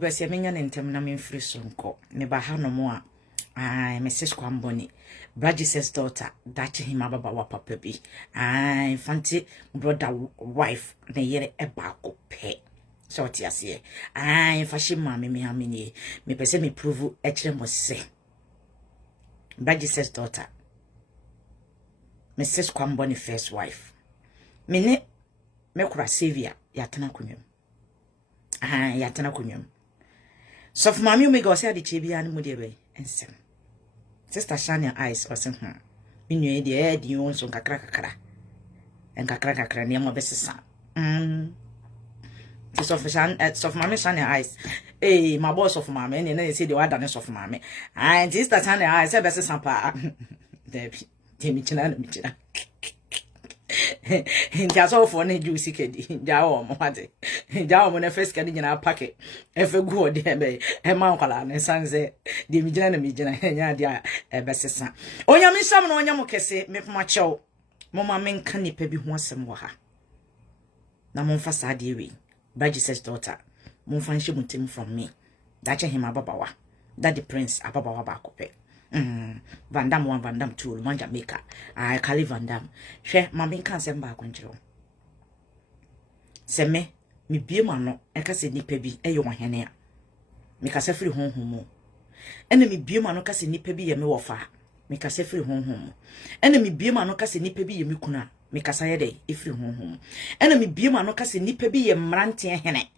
Obese menya ne ntem na memfiri so nko. Me ba ha no mo a. Mrs. Kwamboni. Braji's daughter. Dachi him ababa wa papa bi. Fanti brother wife ne yere eba ko pe. So what you say? Fashi mama me hamini. Me pese me prove ekire mo se. Braji's daughter. Mrs. Kwamboni first wife. Me kura savior yatena kunwem. Yatena kunwem. So for mami me go say the chibi an mu de be ensem. Sister Shania eyes or some minue de e di won so kakra. En kakra ne mo besesa. So for mami Shania eyes. My boss of mami and then say the word dance of mami. And sister Shania eyes e besesa pa. Demi china. Just all for ne juicy kedi. Jawo mo hade. Jawo mo na first kedi nyina packet. Efe go de be. E ma nkwala ne sanze. De mi gina nya dia e besesa. Onya mi sam no onya mo kese me poma chew. Mo ma men kan nipa bi ho asem wo ha. Na mo mfa sa de wi. Braji's daughter. Mo mfa nhye mutim from me. Dache him ababawa. That the prince ababawa ba kope. Van Damme 1 Van Damme 2 Manja Maker Kali Van Damme hwe mame kan se mba akwankyerɛ se me bie ma no eka se nipa bi eyo hwene a me ka se firi honhom mu ena me bie ma no ka se nipa bi ye me wofa me ka se firi honhom mu ena me bie ma no ka se nipa bi ye me kuna me ka sa ye de efiri honhom ena me bie ma no ka se nipa bi ye mrante hene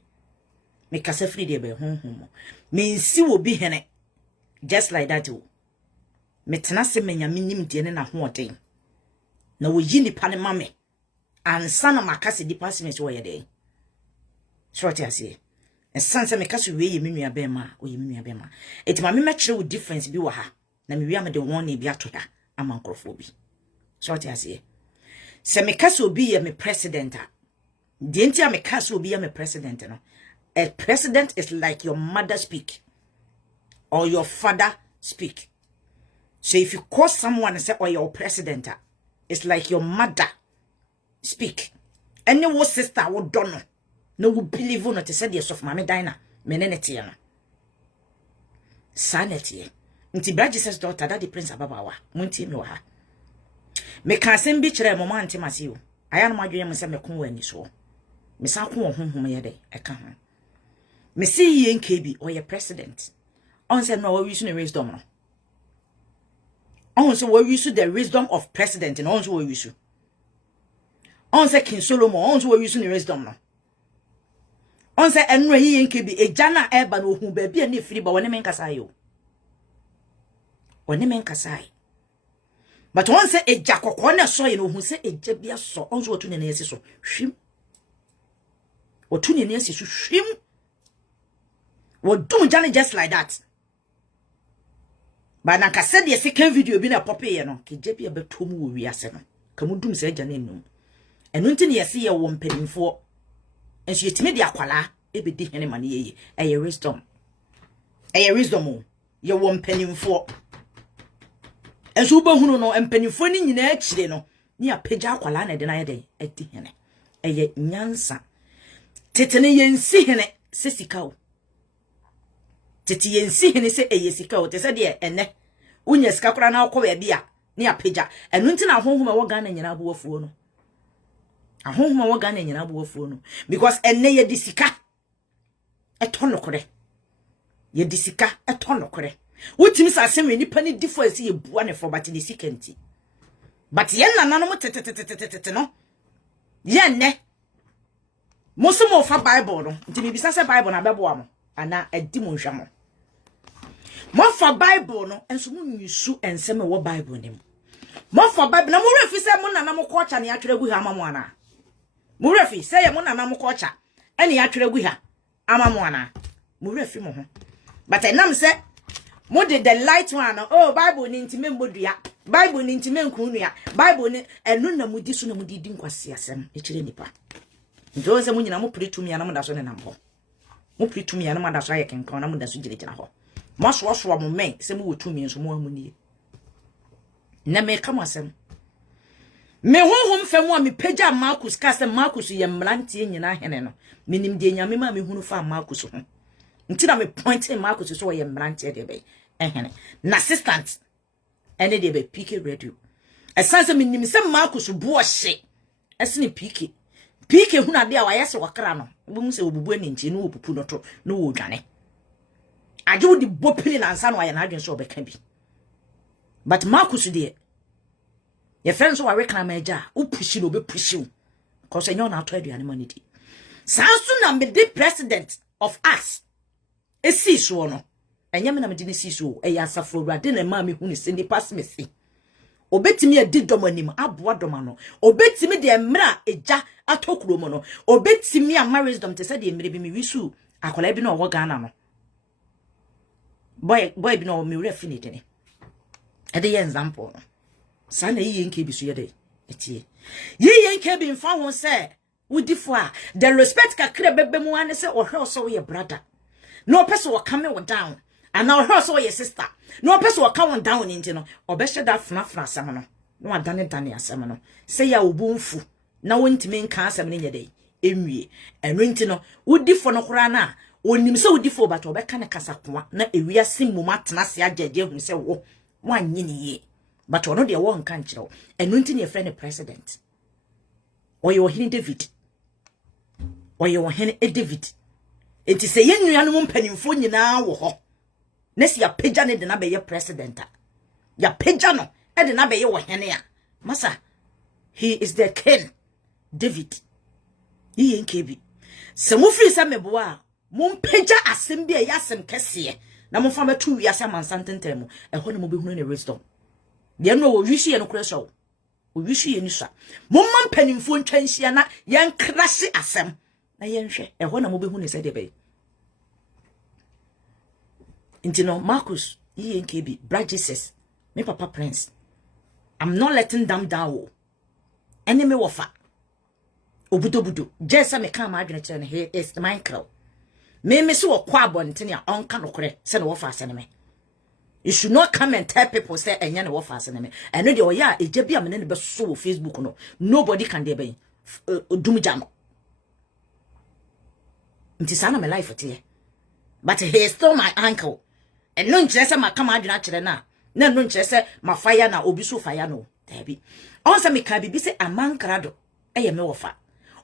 me ka se firi de be honhom mu me nsi wo bi hene just like that o metena se menya minim de ne na hoɔden na wo yi nipa ne mame ansa na makase department wo yɛ den short ase esan se mekase we yɛ menua bɛma o yɛ menua bɛma etima me mɛkyerɛ wo difference bi wɔ ha na me wi am de won na bi atoda ama nkrofo bi short ase se mekase obi yɛ me president a de ntia mekase obi yɛ me president no a president is like your mother speak or your father speak. So if you call someone and say, oh, your president, it's like your mother speak. And your sister would don't know. No would believe you not to say yes of Mammy Dina. Menenity. Sanity. Nti Braji's daughter, that the prince ababawa. Munti me ha. Me can send bitch re mama anti masiu. I am my dream say me kun wani so. Me san kun honhom ye de e ka ho. Me see ye NKB or your president. On say no we use no wisdom no. On say we use the wisdom of president and on say we use. On say King Solomon on say we use the wisdom no. On say enwe yi NKB ejana eba no hu ba bia na firi ba woni men kasa yo. Woni men kasa. But on say eja kokko na so ye no hu say eja bia so on say otu ne na yesi so hwim. Otu ne na yesi so hwim. Wo dum jana just like that. Ba na ka said the second video bi na pop ye no ke je bia betom wo wiase no ka mudum se agya na enum enu nti ne yesi ye wo mpanimfo enso yetime de akwala ebedi hene mane ye eye wisdom o ye wo mpanimfo enso ba hunu no mpanimfo ni nyina akire no ni apagya akwala na de na ye de edi hene eye nyansa tetene yensi hene sesika o titi yensi hene se eyesika o te se de ene unya sika kora na akọ bia ni apagya enu nti na honhoma wo Ghana nyina bo wafuo no ahonhoma wo Ghana nyina bo wafuo no because ene ye disika etonokore ye disika etonokore wotimi sa asem nipa ni difference ye bua ne for but the second but ye nananom tetetetetete no ye ne mosumo fa Bible no nti bibisa se Bible na bebo am ana edi mo nhwa mo fa Bible no enso mo nyisu ensem wo Bible nim mo fa Bible na mo refi se mo nana mo culture ne atwere gu ha amamo ana mo refi se ye mo nana mo culture ene atwere gu ha amamo ana mo refi mo ho but enam se mo de the light one oh Bible ni ntime mbodua Bible ni ntime nkunua Bible ni enu na mo di so na mo di nkwase asem e kire nipa ndo se mo nyina mo pritum ya na mo da so ne nambo mo pritum ya na mo da so aye kenkan na mo da so gire ho maswo mo men se mo wotumi nso mo amuni na me kama asem me honhom fam a me pagya Marcus ka se Marcus ye mlantie nyina hene no minim de nyame ma me hunu fa Marcus ho Until I'm pointing Marcus to show you branch at the bay. An assistant. And they be PK radio. A sense of me, some Marcus who bore shit. As in PK. PK who not there, I asked what crano. Won't say, winning, no puno, no Johnny. I do the bopping and son, why an agent so can be. But Marcus, dear, your friends who are reckoning major, who push you, be push you. Cause I know now to the humanity. Soon be the president of us. A sea no. And Yamina didn't see so, a yasa for Radin mammy who is in the past missy. Obeti me a did domonim, abwa domano. Obeti me de mra a ja a talk romono. Obeti me a marriage dom to say the maybe me wisu. I call I be no wagana. Boy, be no me refinite. A day example. Sana ye ain't kebi so ye day. Etie. Ye ain't kebi in found say. Would for the respect ka krebe mu ane say or her so your brother. No person will come down. And now her so your sister. No person will come down into no. Or best that fnafra samano. No dane asamano. Say ya ubunfu. Na won't mean cancer in your day. Emwe. And rintino. Would differ no krana. Onim so would differ but obeka kasa kwa. Na ewia simu matna se ajeje hu say wo. Wan yini ye. But ono de won kan chiro. And rintin your friend the president. Or your hin David. Or your hen David. It is a young animal pennyfo nyina wo ho. Nesi ya peja ne de na be ye president. Ya peja no e de na be ye wo hene a. Masa, he is the king. David. Yi enkebi. Se mo free se meboa, mo peja asem bi e yasem kese na mo fa betu wi asem ansantentemu. E ho ne mo be hunu ne wisdom. Ye no wo wishi ye no kure so. Wo wishi ye ni so. Mo man pennyfo ntwanhia na ye nkrase asem. Na yenhwe e ho na mo be hu ne se de be intino Marcus ENKB Brad Jesus me papa Prince I'm not letting them down enemy wofa obudobudo jesa me kan ma adwene kire he is my crow me so okwa abonte a onka nokore se ne wofa ase ne me. You should not come and tell people say enya ne wofa ase ne me eno de oya eje bia me ne be so Facebook no nobody can dey be dumjam. Sana my life here. But he is still my uncle. And no interest my come out na. No interest my fire na obisu fire no. Debi. Also me can be say a man crado. Me wofa.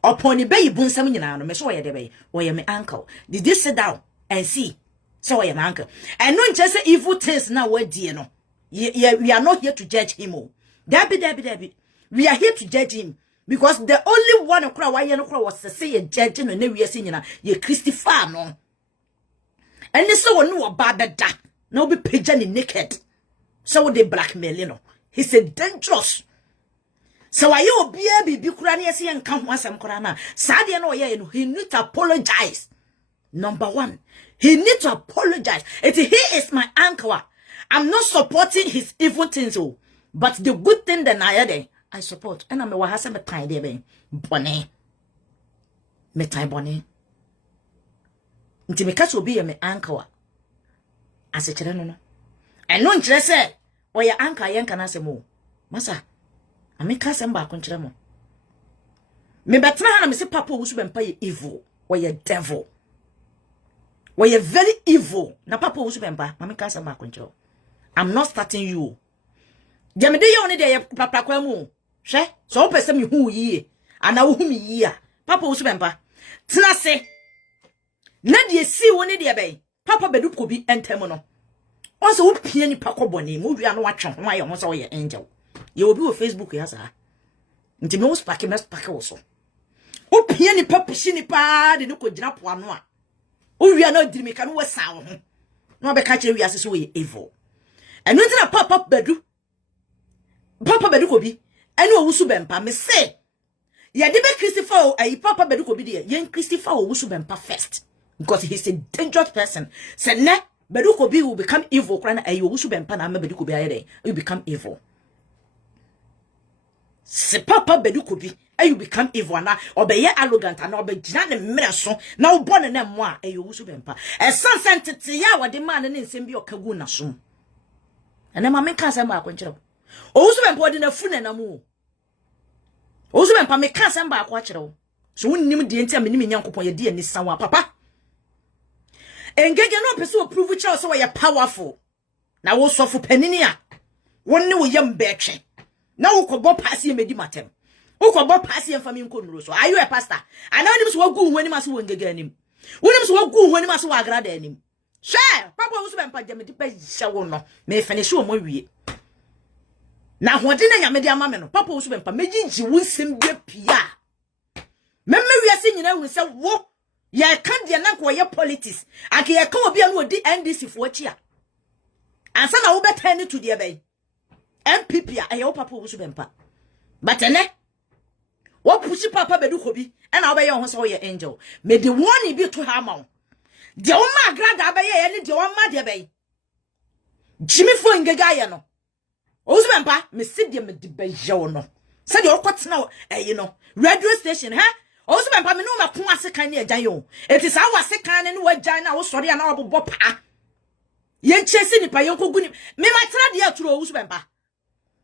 Upon the bay bun some nyina no me so ye de bay. Or ye me uncle. Did you sit down and see? So ye my uncle. And no interest evil things now where dear no. We are not here to judge him. Debi. We are here to judge him. Because the only one who cry why you no cry was to say a judge no we are seeing ye Christopher no. And this so no about that. Now be pigeon naked. So they blackmail you know. He's a dangerous. So why you be kurani see and come once am kurana. Sadia no ye he need to apologize. Number one, he need to apologize. He is my uncle. I'm not supporting his evil things, but the good thing that I support. And I'm a wahasa me time there be bonnet. Me time bonnet. Nti me catch obi me uncle. As a children no. And no interest or your uncle yanka na se mo. Masa. I make us and back on chemo. Me betra na me say papa wo so bempa ye evil or ye devil. Or ye very evil. Na papa wo so bempa, ma me ka say back on chemo. I'm not starting you. Jamede ye oni de papa kwa mu. Hwe, so wo pese me hu yi ana wo hu me yi a. Papa wo so bempa. Tena se. Na de si wo ne de be. Papa bedu ko bi entem no. Once wo pia ni pakobone mu wia no watwe ho aye ho so ye angel. Ye obi wo Facebook ya sa. Nti me wo spark wo so. Wo pia ni papushi ni pa de no ko gina po ano a. Wo wia na odiri me ka no wasa wo ho. No be ka kire wia se so ye evil. Enu nti na papa bedu ko bi ene owusu bempa me say ye de be Christopher ayi papa bedu ko bi de ye Christopher owusu bempa first because he's a dangerous person. Say ne bedu ko bi will become evil kra na ayi owusu bempa na bedu ko bi aye you become evil. Se papa bedu ko bi you become evil na obeye arrogant na obegina ne mmere so na wo bone na mo a ayi owusu bempa e sansentete ya wode man ne nsem bi okagu na so ene ma me ka say ma akwankyere owusu bempa odi na fu na mu owusu bempa me ka say ba akwa kyere wo so wonnim de enti a me nim nyankopon ye de ani sawa papa engege no pese prove che so we powerful na wo sofo panini a wonne wo yam betwe na wo kobo pass ye medi matem wo kobo pass ye mfami nko nuro so are you a pastor ana wonim so wagu hu anim ase wo engege anim wonim so wagu hu anim ase wo agrada anim share papa wo so bempa je medi pa hye wo no me finish wo mo wie na hode na nyame de ama me no papa wo so bempa megigi wo nsem de pia memme wiase nyina hu se wo ya kan de na ko ye politics ake ye kan obi anu odi NDC fo achi a ansa na wo betan to de bay MPP a ye wo papa wo so bempa but ene wo pushi papa bedu kobi na wo be ye ho se wo ye angel me de one bi to ha ma de wo ma grada ba ye ne de wo ma de bay jimi fo ngega ye no wo so bempa me se de me de bay ye wo no se de wo kwatena no radio station ha also bempa me no mako asekan ne agyan yo eti sa wa sekan ne wa agyan na wo sori na wo pa ye nchesi nipa ye kogu ni me matra de aturo also bempa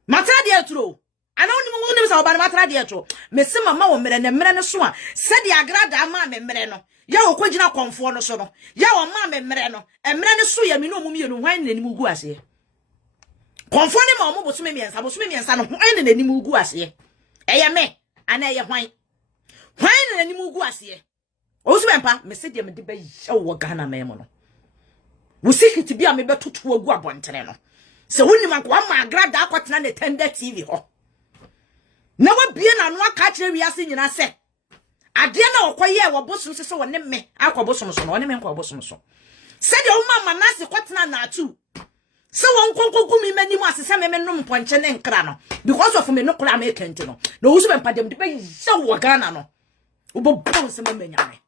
matra de aturo ana oni mo sa oba na matra de aturo me se mama wo mere ne so a se de agrada ma me mere no ya wo kogina konfo no so no ya wo ma me mere no emere ne so ya me no mum ye no hwan na ni mu gu ase konfo ne ma mo bo so me miensa no hwan na ni mu gu ase eye me ana eye hwan hwan na ni mu gu ase o so bempa me se de me de ba yawo Ghana me mo no wo sikiti bia me betoto agu abontere no se woni man ko ma agrada akwatena ne tender TV ho na wa bie na no aka kire wiase nyina se ade na okoye wo bosom se woni me akobosom so no woni me nkobosom so se de wo ma manase kwatena na atu se won konkogu mi mani mu asese me nom ponche ne nkra no because of me no kura me kenti no na wo so bempa dem de ba yawo Ghana no ubo bon se me nyame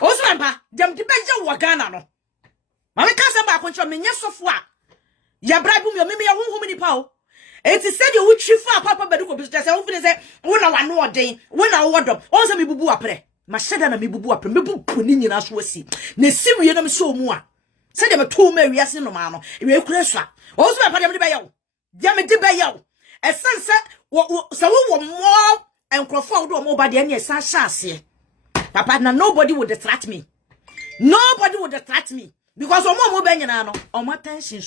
o so bempa dem de ba yawo Ghana no ma me ka se ba koncho me nyesofo a ya bribe mi o me ya honhom ni pa o eti se de wo twifa papa bedu ko bi se wo fini se wo na wano oden wo na wo dom o se me bubu apre ma sheda na me bubu apre me bubu ni nyina so asi na siwie na me so mu a se de me to ma wiase no ma no e kura so a o so bempa dem de ba yawo dem de ba yawo esense wo se wo mo enkrofo wo do mo ba de na esan hyase papa na nobody would distract me because omo be nyina no omo tension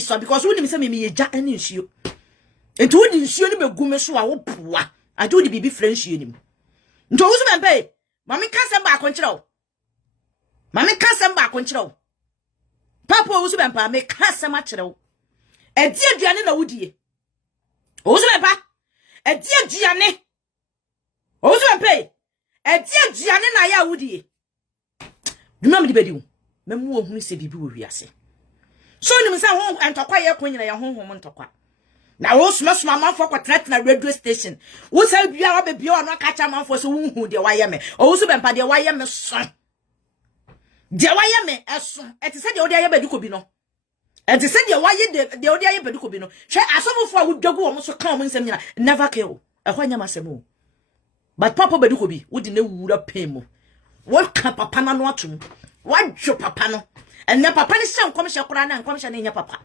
so because we dim say me ye ja ani nsuo enti we di nsuo ni begu me so a wo poa ade we di bibi french ye nim nto wo so bempe mami ka sem ba konchiro papa wo so bempa me ka sem a kire edi aduane na wodie wo so bempa edi aduane wo so bempe edi aduane na ya wodie duma me di bedi wo memu ohunu se bibi wo wiase so nim sa ho entokwa ye ko nyina ye honhom ntokwa na wo suma manfo ko na radio station wo sa bia wa bebia wa no kacha manfo so wo hu de wa ye me o so bempa de wa ye me so de wa ye me eso eti se de wo de ye bedi ko bi no eti se de wa ye de wo de ye bedi ko bi no hwe asofofo a wo dwagu wo so kan wo nsem nyina never kill e ho nya masemo but papa bedi ko bi wo di na wura pem wo ka papa na no atum wadjo papa no enne papa ni se nkom hye kora na nkom hye na nya papa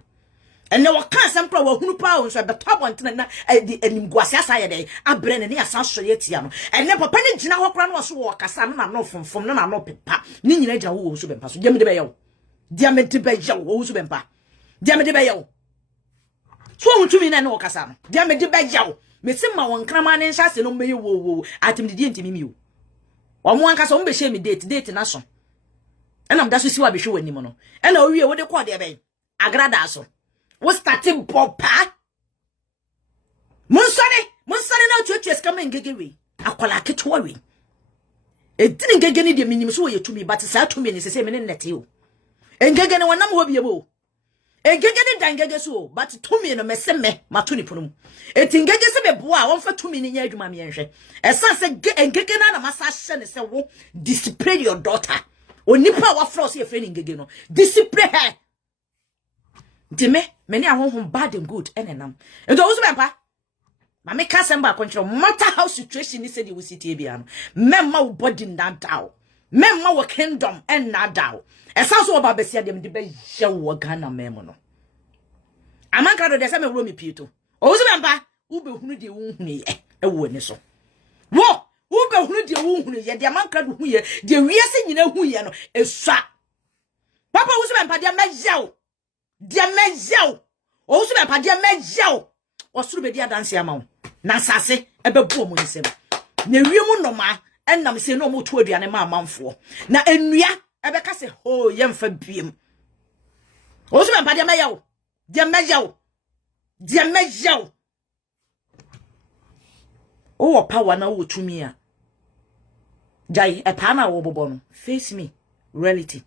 enne wo kan asem kora wo hunu pa wo so be top on tena na enim guase asa ye de abre ne ya san so ye tia no enne papa ni gina ho kora no so wo kasa no na no fomfom no na no pepa ni nyina gina wo so be mpa so dem de be ye wo dem de be ye wo so be mpa dem de be ye wo so wo tumi na no kasa no dem de be ye wo me se ma won krama ne nsa se no me ye wo atim de ntimi mi wo omo ankasa wo be hye me date na so ena mda so si wa be hwe wani mo no ena owie wo de ko de ben agrada so wo starting popa monsane na tuatu eskama ngege we akwala ketwa we edini ngege ni de minim so wo yetumi but sa tumi ni sese me ne nete o ngege ne wonam ho biebo ngege ni dangege so but tumi no mese me matuni punum eti ngege se be bo a won fa tumi ni nya adwuma me yenhwe esa se ngege na masa hye ne se wo discipline your daughter onipa wa frost ye friend ngege no discipline her dime many ahonhom bad and good enenam ento wo so bempa ma me ka sem ba control matter how situation is said you sit here bia no memma wo body na down memma wo kingdom en na down esa so ba besia dem de be ye wo Ghana memo no amanka do de se me wuro mi pieto wo so bempa wo be hunu de wo hunu ye e wo ni so wo be hunu de wo hunu ye de manka do hu ye de wiase nyina hu ye no esua papa wo so be mpade mejaw de mejaw wo so be mpade mejaw osuru be di adanse ama wo na sase ebebu omo nsem na wiem noma enam se no mo to aduane ma amanfo na enua ebeka se ho ye mfa biem wo so be mpade mejaw de mejaw o power na wo tumi a jai e pa na wo bobo no face me reality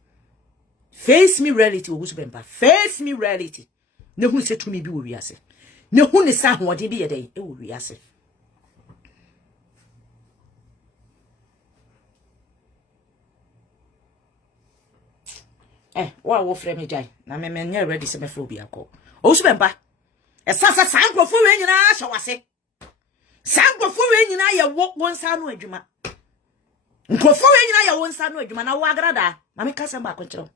wo so be mpa face me reality ne hu se tumi bi wo wiase ne hu ne sa hoden bi ye den e wo wiase wa wo frɛ me jai na me nyɛ ready se me frɛ obi akɔ o so be mpa e sa sankrofo we nyina hye wase sankrofo we nyina ye wo nsa no adwuma nkrofo we nyina ye wo nsa no adwuma na wo agrada ma me ka se ba akɔkyerɛ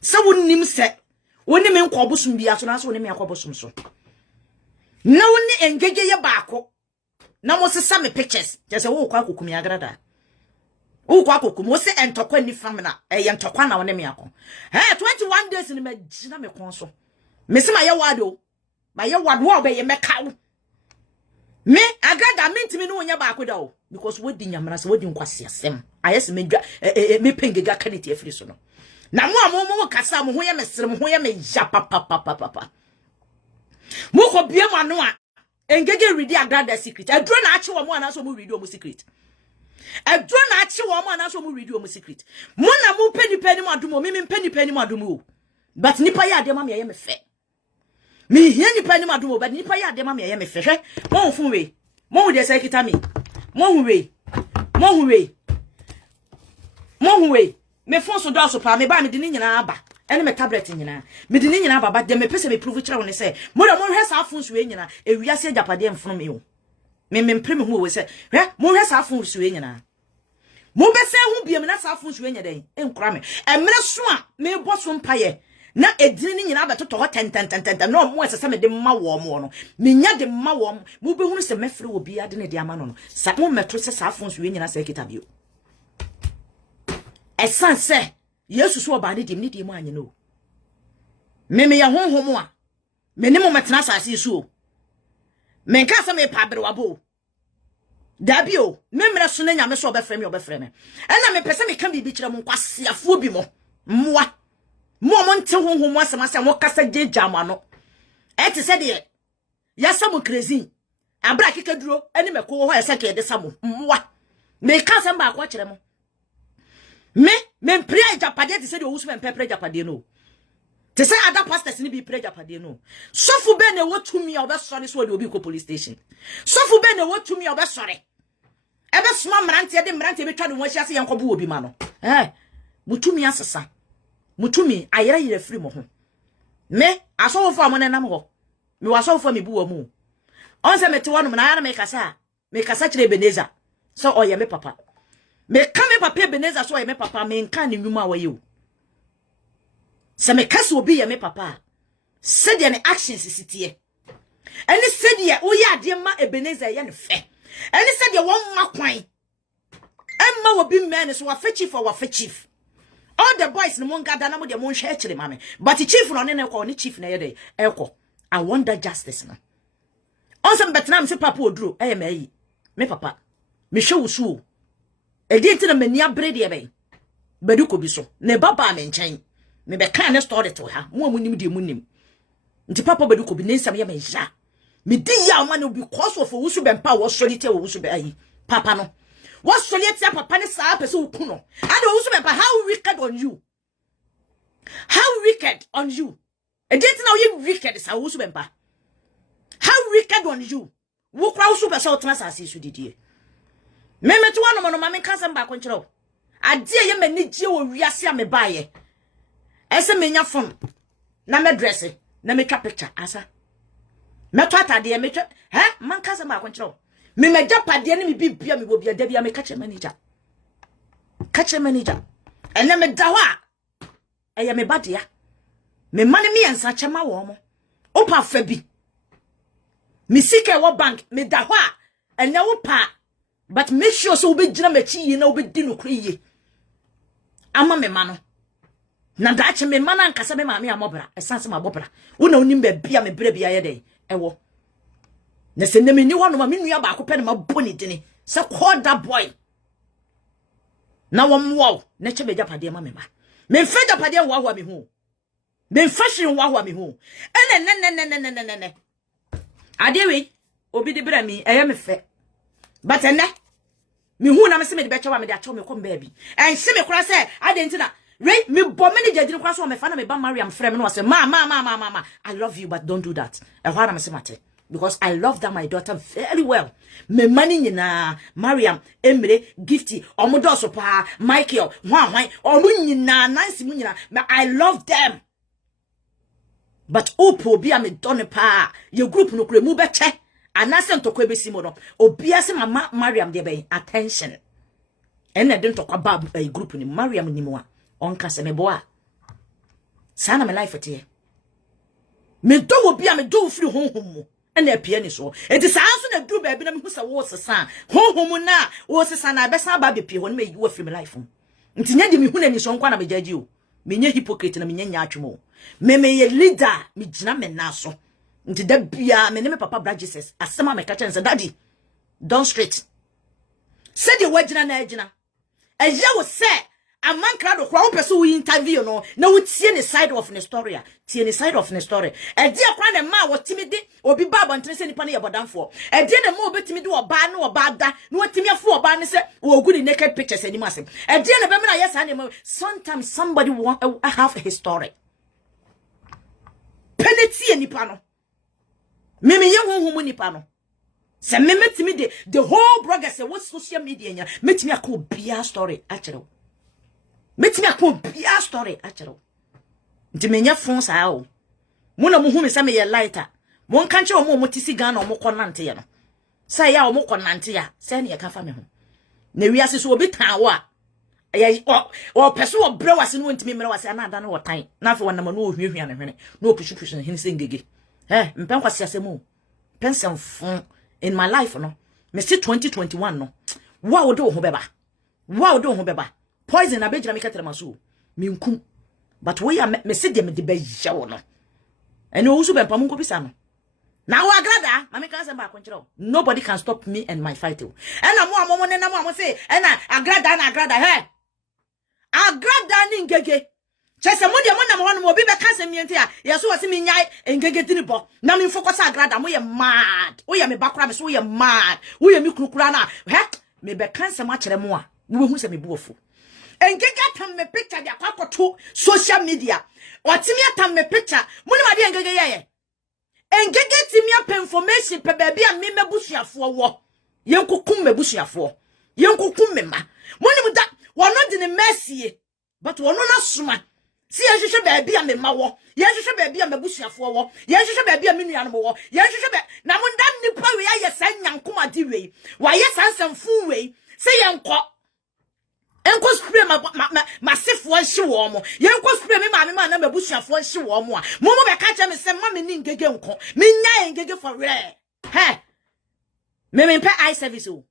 se wonnim se woni me nkɔbosum bia so na so woni me akɔbosum so na woni engege ye baako na mo sesa me pictures je se wo kwa akokumi agrada wo kwa akokumi wo se entokwa ni famina ye entokwa na woni me akɔ 21 days ni me gina me kon so me se ma ye wado wo be ye mekawo me agrada mentimi no wonya baako da o because wodi nyamra se wodi nkwase asem ayese me dwa me pengega kaniti afiri so no na mo kasa mo ho ye mesere mo ho ye me ja papa mo ko bie mo ano a engege ready agrada secret adro na ache wo mo ana so mo ready o mo secret adro na ache wo mo ana so mo ready o mo secret mo na mo peni mo adumo me peni mo adumo but nipa ya de ma me ye me fe me hia nipa ni madumo but nipa ya de ma me ye me fe hwe mo fun we mo de se kita me mo hu we me fon so do so pa me ba me de ni nyina aba ene me tablet nyina me de ni nyina aba but de me pese me prove kire won se mo de mo hwe sa fon so we nyina e wiase japade mfono me o me mpre me hu we se hwe mo hwe sa fon so we nyina mo be se hu biem na sa fon so we nyina den enkura me emre so a me bo so mpaye na edini ni nyina abetoto ho ten no mo esese me de ma wo mo no menya de ma wo mo be hunu se mefre obi ade ne de ama no sa mo metro se sa afon so we nyina se kitabio esan se yesu so oba de ni de mo anye no me ya honhom a me ne mo metena asase so o me nka se me pa bere wabo dabio me mre so na nyame so obefre me ena me pese me kan bibi kire mo nkwase afo bi mo mmoa mo nte honhom asem mo kasa jeja mo ano eti se de ya samu crazy abra kekaduro eni meko ho ese ke de samu mmoa me ka se mba akwa kire mo me pray japade ti se de owusu me pray japade no ti se other pastors ni bi pray japade no sofu be na wotumi obe sori so de obi ko police station sofu be na wotumi obe sori ebe suma mrante de mrante be twa de ho hia se yankobo obi ma no mutumi asesa mutumi ayera yire free mo ho me aso fo amone nam ho me waso fo me buwo mu on se mete wonu na ara me kasa kire Ebenezer so oye me papa me ka me papa Ebenezer so oye me papa me nka ne nwuma awaye o se me kasa obi ye me papa se de ne actions sitie eni se de o ya de ma Ebenezer ye ne fe eni se de won ma kwan emma obi men so wa fe chief all the boys no gather na mo de mo nhwe kire mame but chief no ne ko ne chief na ye de eko I want that justice na on some betna me se papa oduro me papa me hwe wusu e di ntina mani abre de be badu ko bi so ne baba me nchen me be kan ne story to ha mo amunim de munim nti papa badu ko bi ne nsam ye me ja me di ya ma no because of wusu be mpa wo solite wo wusu be papa no what solite papa ne sa pese ukun no and wusu be mpa how wicked on you e didn't know you wicked sa wusu be mpa how wicked on you wo kwa wusu be so tena sa asesu didie me meto wano no ma me kansa mba konkyerɛ o ade ye mani gie wo wiase a me baaye ese menya phone na me dress na me twa picture asa me to atade me twa man kansa mba konkyerɛ o me megya pade ne me bibia me bobia da bia me kache manager ene me da ho a eye me badea me mane me ensa chema wo mo opa fa bi me sika wo bank me da ho a ene wo pa But make sure so be jina mechi ye na obe di no kure ama me ma no na dache me ma na nkasa me ma me amobra esanse ma bobra wo na onim ba bia me bra bia ye dey ewo na se nem ni wono ma me nua ba ko pe na ma boni dini se call that boy na wo mwo na che be japade ma me ma me fa japade wo ahwa me hu me fashion wo ahwa me hu ene adewe obi de bra mi eye me fe but ene me hu na me se me de be chewa me de acho me kom ba bi en se me kura se adenti na Ray, me bomb many judging class on my fan, me ban Mariam friend, and I say, Ma, I love you, but don't do that. And why am I saying that? Because I love that my daughter very well. Me money na Mariam, Emily, Gifty, or Modoso pa, Michael, why, or Munina, Nancy Munina. I love them. But Opo be a me donne pa, your group no remove better. And I sent to Quebe Simono, or be as my Mariam de bay attention. And I didn't talk about a group in Mariam anymore. Onka se me boa sana me life tie me do obi a me do free honhom na apie ni so enti saa so na duru ba bi na me hu se wo sesa honhom na wo sesa na be san ba be pie ho na me yi wo free me life enti nya di me hu na ni so nkwa na me jaji o me nya hypocrite na me nya atwemo me ye leader me gina me na so enti da bia me ne me papa bra Jesus asema me ka chen se daddy don't straight said you wagina na agina eje wo se a man crowd of crowd person we interview no we tie the side of the story tie the side of the story e dia kwa na ma wo timidi obi ba abonten se nipa na yebodanfo e dia na ma obetimi de oba na oba da na watimi afo oba ne se wo gu the naked pictures animo asem e dia na be me na yes and sometimes somebody want have a story peneti nipa no me ye honhom nipa no se me metimi de the whole blogger say what social media nya metimi akọ bia story akere metimi akọ bia story akere nti menya fon saa o mo na mo hu me sa me ye lighter mo nka nche o mo tisi gan na o mo konante ye no sa ya o mo konante ya se na ye ka fa me ho na wi ase so obi tan wo a o peso o bre wase no ntimi mere wase na ada na wo tan na afa wona ma no ohwiehwia ne hwene na o pushu ne hin se ngege mpen kwase asemu pensem fon in my life no me see 2021 no wa wo do ho beba poison na bejira me katere maso me nkum but we ya me see dem de be yawo no ene o usu be pam nko bisa no na wa agrada ma me kan se ba konchiro nobody can stop me and my fight ena mo amomo ne na mo say ena agrada ni ngege chese mo de mo na mo no obi be kan se mienti a yeso wase me nyai ngege dinibo na me focus agrada mo ye mad wo ye me bakura me so ye mad wo ye me kurukura na me be kan se ma kire mo a wo hu se me buofo engege tam me picture de akwakoto social media watimi atam me picture mo ni ma de engege ye engege timi apa information pe ba bia me mebusuafo wo yenkokum mebusuafo yenkokum me ma mo ni mu da wono de ne mercy but wono na suma si yehwehwe ba bia me ma wo yehwehwe ba bia mebusuafo wo yehwehwe ba bia me nuanom wo yehwehwe ba na mo nda nipa we aye san nyankoma di we wa ye sansamfu we se yenko enko spray ma sefo anhye wo mo yenko spray me ma na mebusuafo anhye wo mo a mo be ka che me se ma me ni ngege nko me nya ngege for real me pe eye service o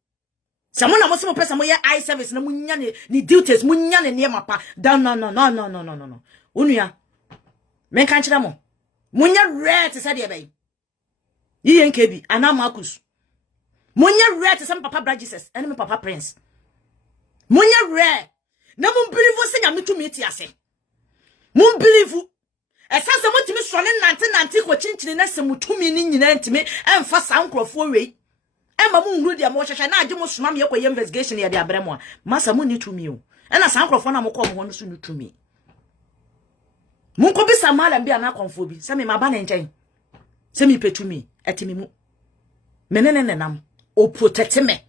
samo na mo se mo pesa mo ye eye service na mo nya ni duties mo nya ne mapa no onua me kan kire mo nya rare te se de be yi nkebi ana Marcus mo nya rare te se papa Bra Jesus ene me papa Prince mo nya rare na mo believe se nya metumi ti ase mo believe esanse mo timi so ne nante ko chinchini na se mutumi ni nyina ntimi emfa sankrofo wei ema mo nhuru dia mo hwehwe na age mo soma me yekoye investigation ya de abramo a masa mo ni tumi o ena sankrofo na mo ko mo ho no so ni tumi mo ko bi samala bia na konfo bi se me maba ne nchen se me petumi etimi mu menene nam o protect me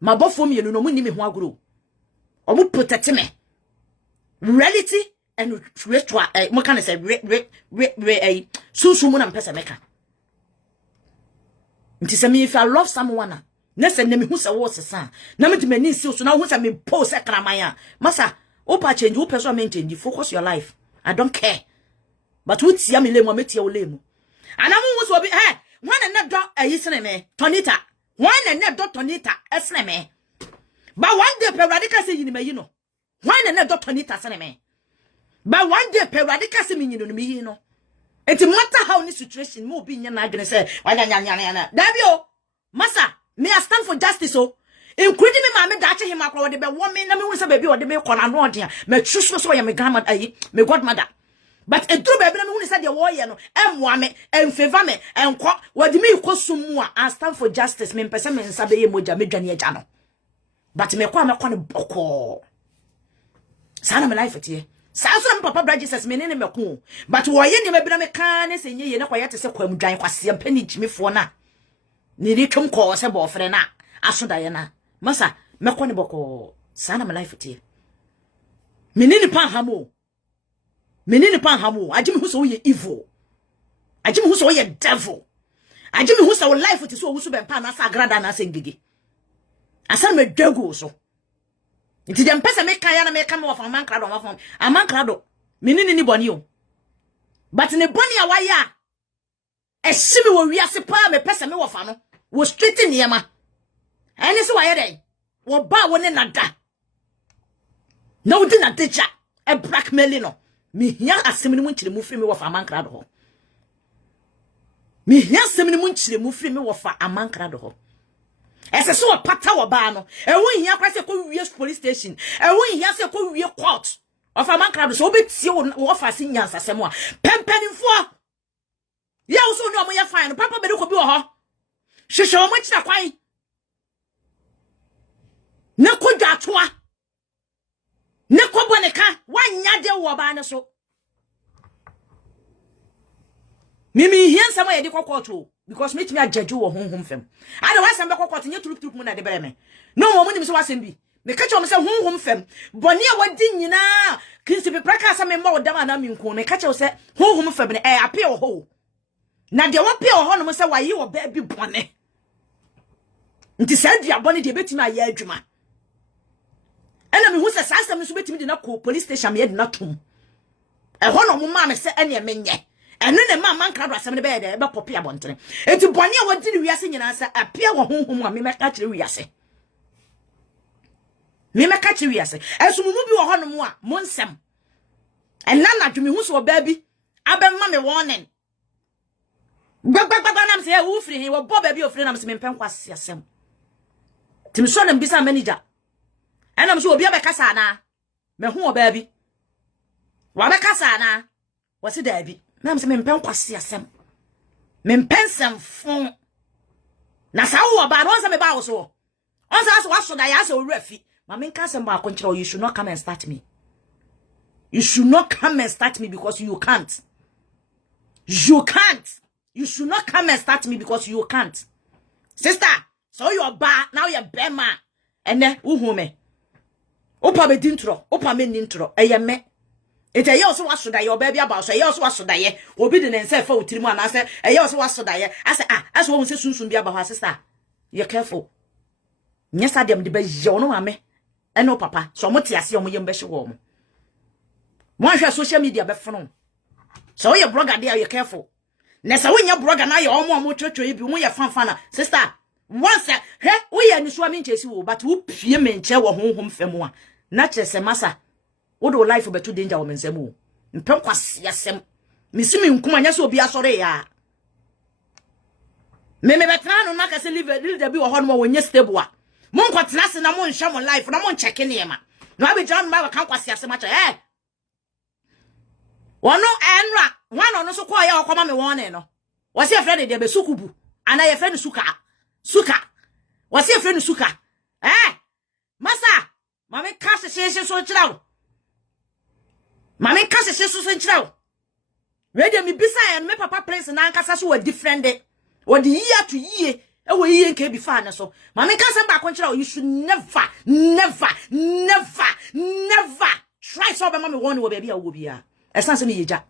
mabofo me no mo ni me ho agoro o mo protect me reality and ritual mo kan say susu mu na mpesa meka nti se me if I love someone na se na me hu se wo sesa na me dimani si so na hu se me post e kraman a masa o pa change o person me change focus your life I don't care but what tia me lemu metia o lemu ana mo wo so bi when na do ayisene me tonita Why na Dr. Nita esne me? But one day pe radical say yin me yi no. Why na Dr. Nita esne me? But one day pe radical say me yin no me yi no. It matter how ni situation mo bi nya na adwene say nya. Dabio, massa, me I stand for justice oh. Including me mama dache him akwa de be woman na me hu say baby o de me kona no de me twusu so ya me grandmother ayi me godmother. But a true baby na me hu say de wo ye no emwa me emfeva me enko wodi me ikosum mu a I stand for justice me pese me nsa be ye moja me dwane agya no. But me kwa ne boko. Sana me life tie. Sa so na papa bra Jesus me ne me ko. But wo ye ne me bra me kan ne senye ye ne kwa ye te se kwa mu dwan kwase mpani jimifo na. Ni ri twom ko se bo fre na asoda ye na. Masa me boko. Sana me life tie. Menini pan hamo. Menini pan hamo. Ajimi hu so ye evil. Ajimi hu so ye devil. Ajimi hu so life ti so wu so ben pan na sa agrada na sengege. Asa me dwego so. Nti dem pesa me kan ya na me kan me wa man krado ma fam. Aman krado. Menini ni boni o. But ne boni a waya. Ehimi wo wiase pa me pesa me wa fa no. Wo straight niema. Ene se waye den. Wo ba wo ne nada. Na wudi na teacher e blackmail no. Me hia asem ni mu nkyire mu firi me wo fa amankra do ho. Me hia asem ni mu nkyire mu firi me wo fa amankra do ho. Ese so wo pata wo ba no. E wo hia kwa se ko wie police station. E wo hia se ko wie court. Wo fa amankra do so obetie wo fa se nyansa sem a. Pempenifo. Ya wo so no mo ye fine no papa be de ko bi wo ho. Hwehwe wo mo kira kwan. Ne ko dwatoa. Ne ko boneka wanya de wo ba ne so. Mimi hia nsama ye de kokoto because me timi ajeju wo honhom fem. Ade wasem be kokoto nye turup mu na de bere me. No mo nim so wasem bi. Me ka che o me se honhom fem. Boni a wadi nyina kinsi be praka sa me ma wo dama na me nko me ka che o se honhom fem ne ape wo ho. Na de wo pe wo ho no mo se wayi wo ba bi bone. Nti sa dua bone de betimi aye adwuma. Ena me hu se sa asem so betimi de na ko police station me de na tom. E ho no mo ma me se ene menye. Eno ne ma man krado asem ne be de be popi abontere. Enti bone a wadi ne wiase nyina se apia wo honhom a me meka kire wiase. Me meka kire wiase. Esumu bi wo ho no mo a mo nsem. Ena na dwumi hu so ba bi abemma me warning. Gbagbagbagba nam se e wo firi he wo bo ba bi ofiri nam se me mpem kwase asem. Tim so na mbisa manager. Ena mso obi abekasa na. Me hu oba bi. Wa bekasa na. Wose da bi. Na mse me mpem kwase asem. Me mpensem fon. Na sa wo ba no se me ba wo so. On sa so waso da ya se owurafi. Ma me nka sem ba akonchira you should not come and start me. You should not come and start me because you can't. You can't. You should not come and start me because you can't. Sister, so you're bad, now you're bema. And then, me. Opa be dintro, opa me nintro, eye me. Ete ye also was so that your baby about, so ye also was so that ye, obedient and say for Timo and I said, ye also was so that ye. I said, as one says soon be about her sister. You're careful. Yes, I am the best, you know, me. And no, papa, so much I see on my young best woman. One share social media be from. So your brother there, you're careful. Nessa when your brother now, you're almost church, you be when you're fan, sister. Once he we ya nsu ami nchesi wo but wo pie me nche wo honhom fem a na chese masa wo do life beto danger wo mensem wo mpem kwase asem misimi nkuma nya so obi asore ya me betna no maka se live da bi wo ho no wo nye stable a mon kwatena se na mon hwa mon life na mon check ne ma no abi John ma kan kwase asem a che wono enra wan no so kwa ya okoma me won no wo se friend de be sukubu ana ye friend suka wasi e friend suka masa mame kase sese so chirawo mame kase sese so chirawo radio mi bisa en me papa prince na nkasa so wa different de wo de year to year e wo year nke bi fa na so mame kase ba kon chirawo you should never try so be mame won wo be bia wo bia esanse me yeja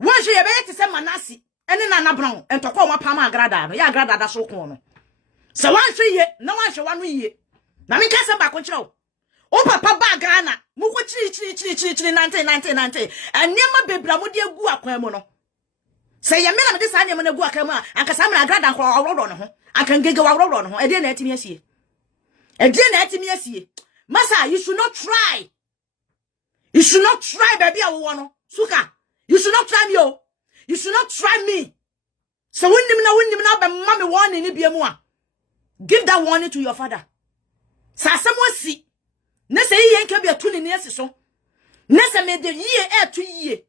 won hwe ye be yete se manasi ene na nabron entokwa wa pama agrada no ya agrada da so ko no se wan hwe ye na wan hwe wa no ye na me kasa ba ko kire o papa ba Ghana mu ko chiri 19 enema bebra mu de gu akwan mu no Say ya me na me de sa ne na gu aka mu a anka sa me na grada nkro awro no ho aka ngege awro no ho e de na atimi asie e de na atimi asie masa you should not try baby awo no suka you should not try me oh you should not try me so winnim na be mama warning ni bia mu a give that warning to your father sa asemo si na se ye nka bia tu ni esi so na se me de yie e to yie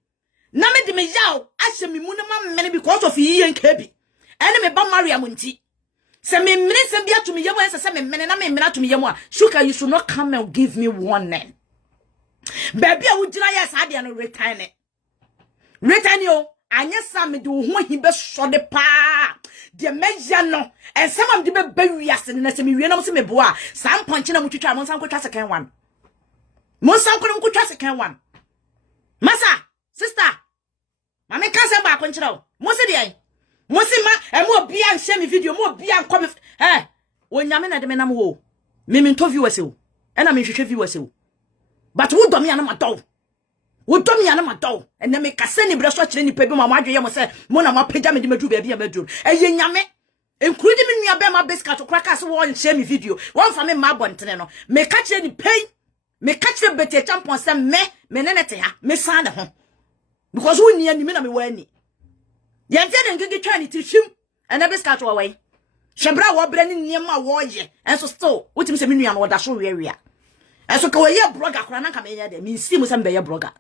na me de me yaw ahye me mu na ma mene because of yie nka bi ene me ba Maria munti se me mene se bia to me yemu se me mene na me mene to me yemu a shuka you should not come and give me warning baby a wujira yes ade no return yo anya sa me de ho hi be so de pa de meja no ensem am de be wiase na se me wie na mo se me bo a sam ponche na mo twitwa mo san kwatwa second one mo san kwatwa second one masa sister mama ka se ba kwonchira o mo se de ai mo se ma e mo bia nhye me video mo bia nko me onyame na de me nam ho me interview ase o e na me hwehwe view ase o but wo do me anama do and me ka se ni bre so kire ni pa bi ma adweye mo se mo na ma pagya me de madu ba bia madu eye nyame including me nua be ma biscuit to crack as wo nhye me video won fa me ma bontene no me ka kire ni pay me ka kire bete champion se me nenete ha me san de ho because wo ni ani me na me wani ye nte de ngege twa ni tishim and biscuit wo wai shebra wo bre ni niam wo ye enso still wotimi se me nua no wo da so we enso ka wo ye blogger kora na ka me ye de me nsi mo se me ye blogger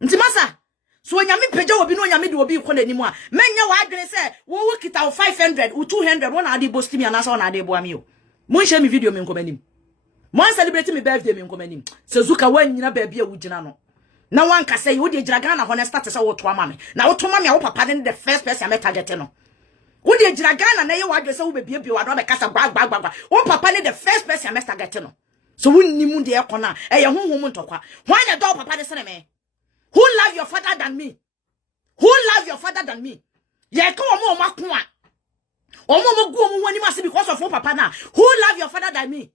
nti masa so onyame pagya obi no onyame de obi ko n'anim a menya wa adwene se wo kita 500 wo 200 wona ade bosti mi anasa wona ade boa mi o mo nhye mi video mi nkomanim mo celebrate mi birthday mi nkomanim se zuka wanyina ba bia wugina no na wanka say wo de gira Ghana ho na start se wo to ama me na wo to ma me a wo papa de the first person me target no wo de gira Ghana na ye wa adwene se wo be bia wa do be kasa gba wo papa ne the first person me target no so wo nimu de ekona e ye honhom ntokwa why na do papa de se me. Who love your father than me? Ye ka omo makwa. Omo gu omo wani mase because of your papa na. Who love your father than me?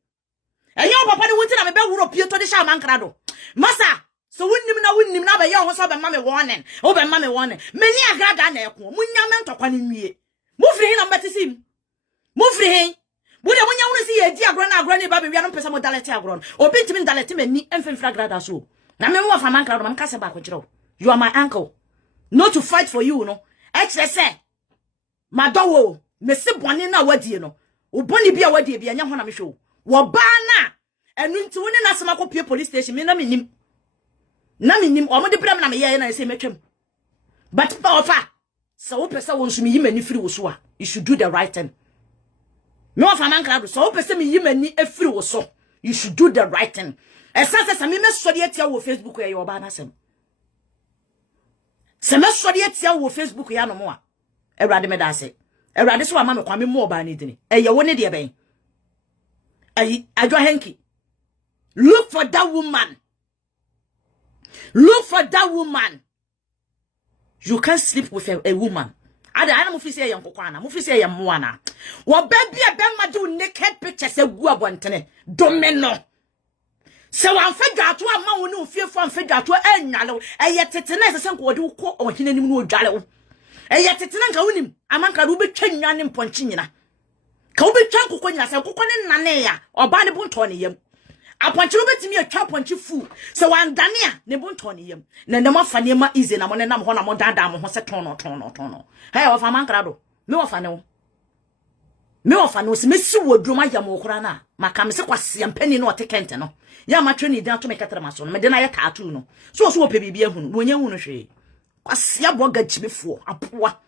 And your papa ni wunti na me be wuro pie to de sha mankrado. Masa, so wunnim na be ye ho so be mama warning. O be mama warning. Meni agrada na eko. Munya me ntokwa ni nwie. Mu firi hin na mbetisim. Mu firi hin. Bu de munya wonu si ye di agro na agro ni ba be wi anom pesa mo dalete agro. Obi ntimi dalete mani emfemfra agrada so. Na me mo fa man crowd man ka se ba ko kire. You are my uncle. Not to fight for you, no. Actually say, Madowo, me se boni na wadie no. O boni bia wadie bia nya ho na me hwe. Wo ba na enu nti woni na sema ko pie police station me na menim. Omo de bram na me ye na say metwam. But pa ofa. So wo pese won so me yimani firi wo so a, you should do the right thing. Me wo fa man crowd so wo pese me yimani afiri wo so, you should do the right thing. Esanse se me mesori etia wo Facebook ya oba na sem. Se mesori etia wo Facebook ya no mo a. Ewrade me da ase. Ewrade so ama me kwa me mo oba ni dini. Eye wo ne de ben. Ayi adwa henki. Look for that woman. You can't sleep with a woman. Ada mo fi se ye nkokwa na, mo fi se ye mo na. Wo ba bia be ma do naked pictures egu abontene. Domino. Se wan fedwato ama wo ne ofiefo an fedwato anwale eye tetena se senko wode ko ohine nim no odwale wo eye tetena nka wonim amanka do betwa nwane mponchi nyina ka wo betwa nkokọ nyina se nkokọ ne nane ya oba ne bonto ne yam aponchi wo betimi atwa ponchi fu se wan dane a ne bonto ne yam na ne mafane ma ize na mo ne nam ho na mo dada mo ho se tono hey wo fa mankra do me wo fa ne wo se mesi wo drum ayam wo kora na maka me se kwase mpani no otekente no ya ma twani dan to me katara maso no me de na ya tattoo no so wo pe bibia hunu no nya hunu hwe kwase aboga gibefo apoa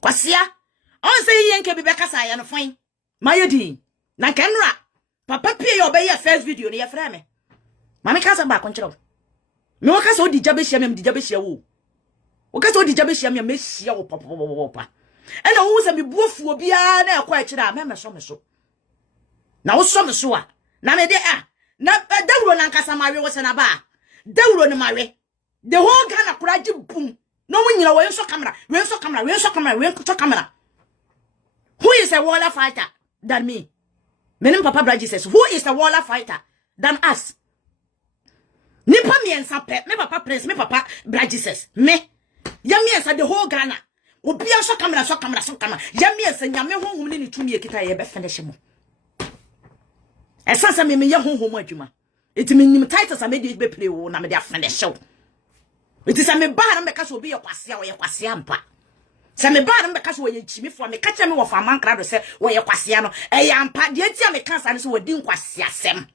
kwase on se yen ke bibe kasa ya no fine mayedi na kenra papa pie yo be ya first video ni ya fra me mama kasa ba ko nkyerɛ me wo kasa odi jabe hia me di jabe hia wo kasa odi jabe hia me hia wo papa ena wo se me buofuo bia na ekwa kyerɛ a me so na wo so me so a na me de na dawuro na nkasa mawe wo se na ba dawuro ne mawe the whole Ghana kuraji boom no mo nyina wo enso camera who is a waller fighter than me menim papa Braji says who is a waller fighter than us nipa miensa pe me papa Prince me papa Braji says me ya miensa the whole Ghana camera so camera yami ensanyame honhom ni tumi ekita ye be finish mo esansa me ye honhom adwuma etimi nim titles amedi be play wo na me dey finish wo etisa me ba na me ka so obi ye kwasea mpa se me ba na me ka so ye chimifo me ka che me wo fa mankra do se wo ye kwasea no e ya mpa de tia me kansa ne so wodi nkwasea sem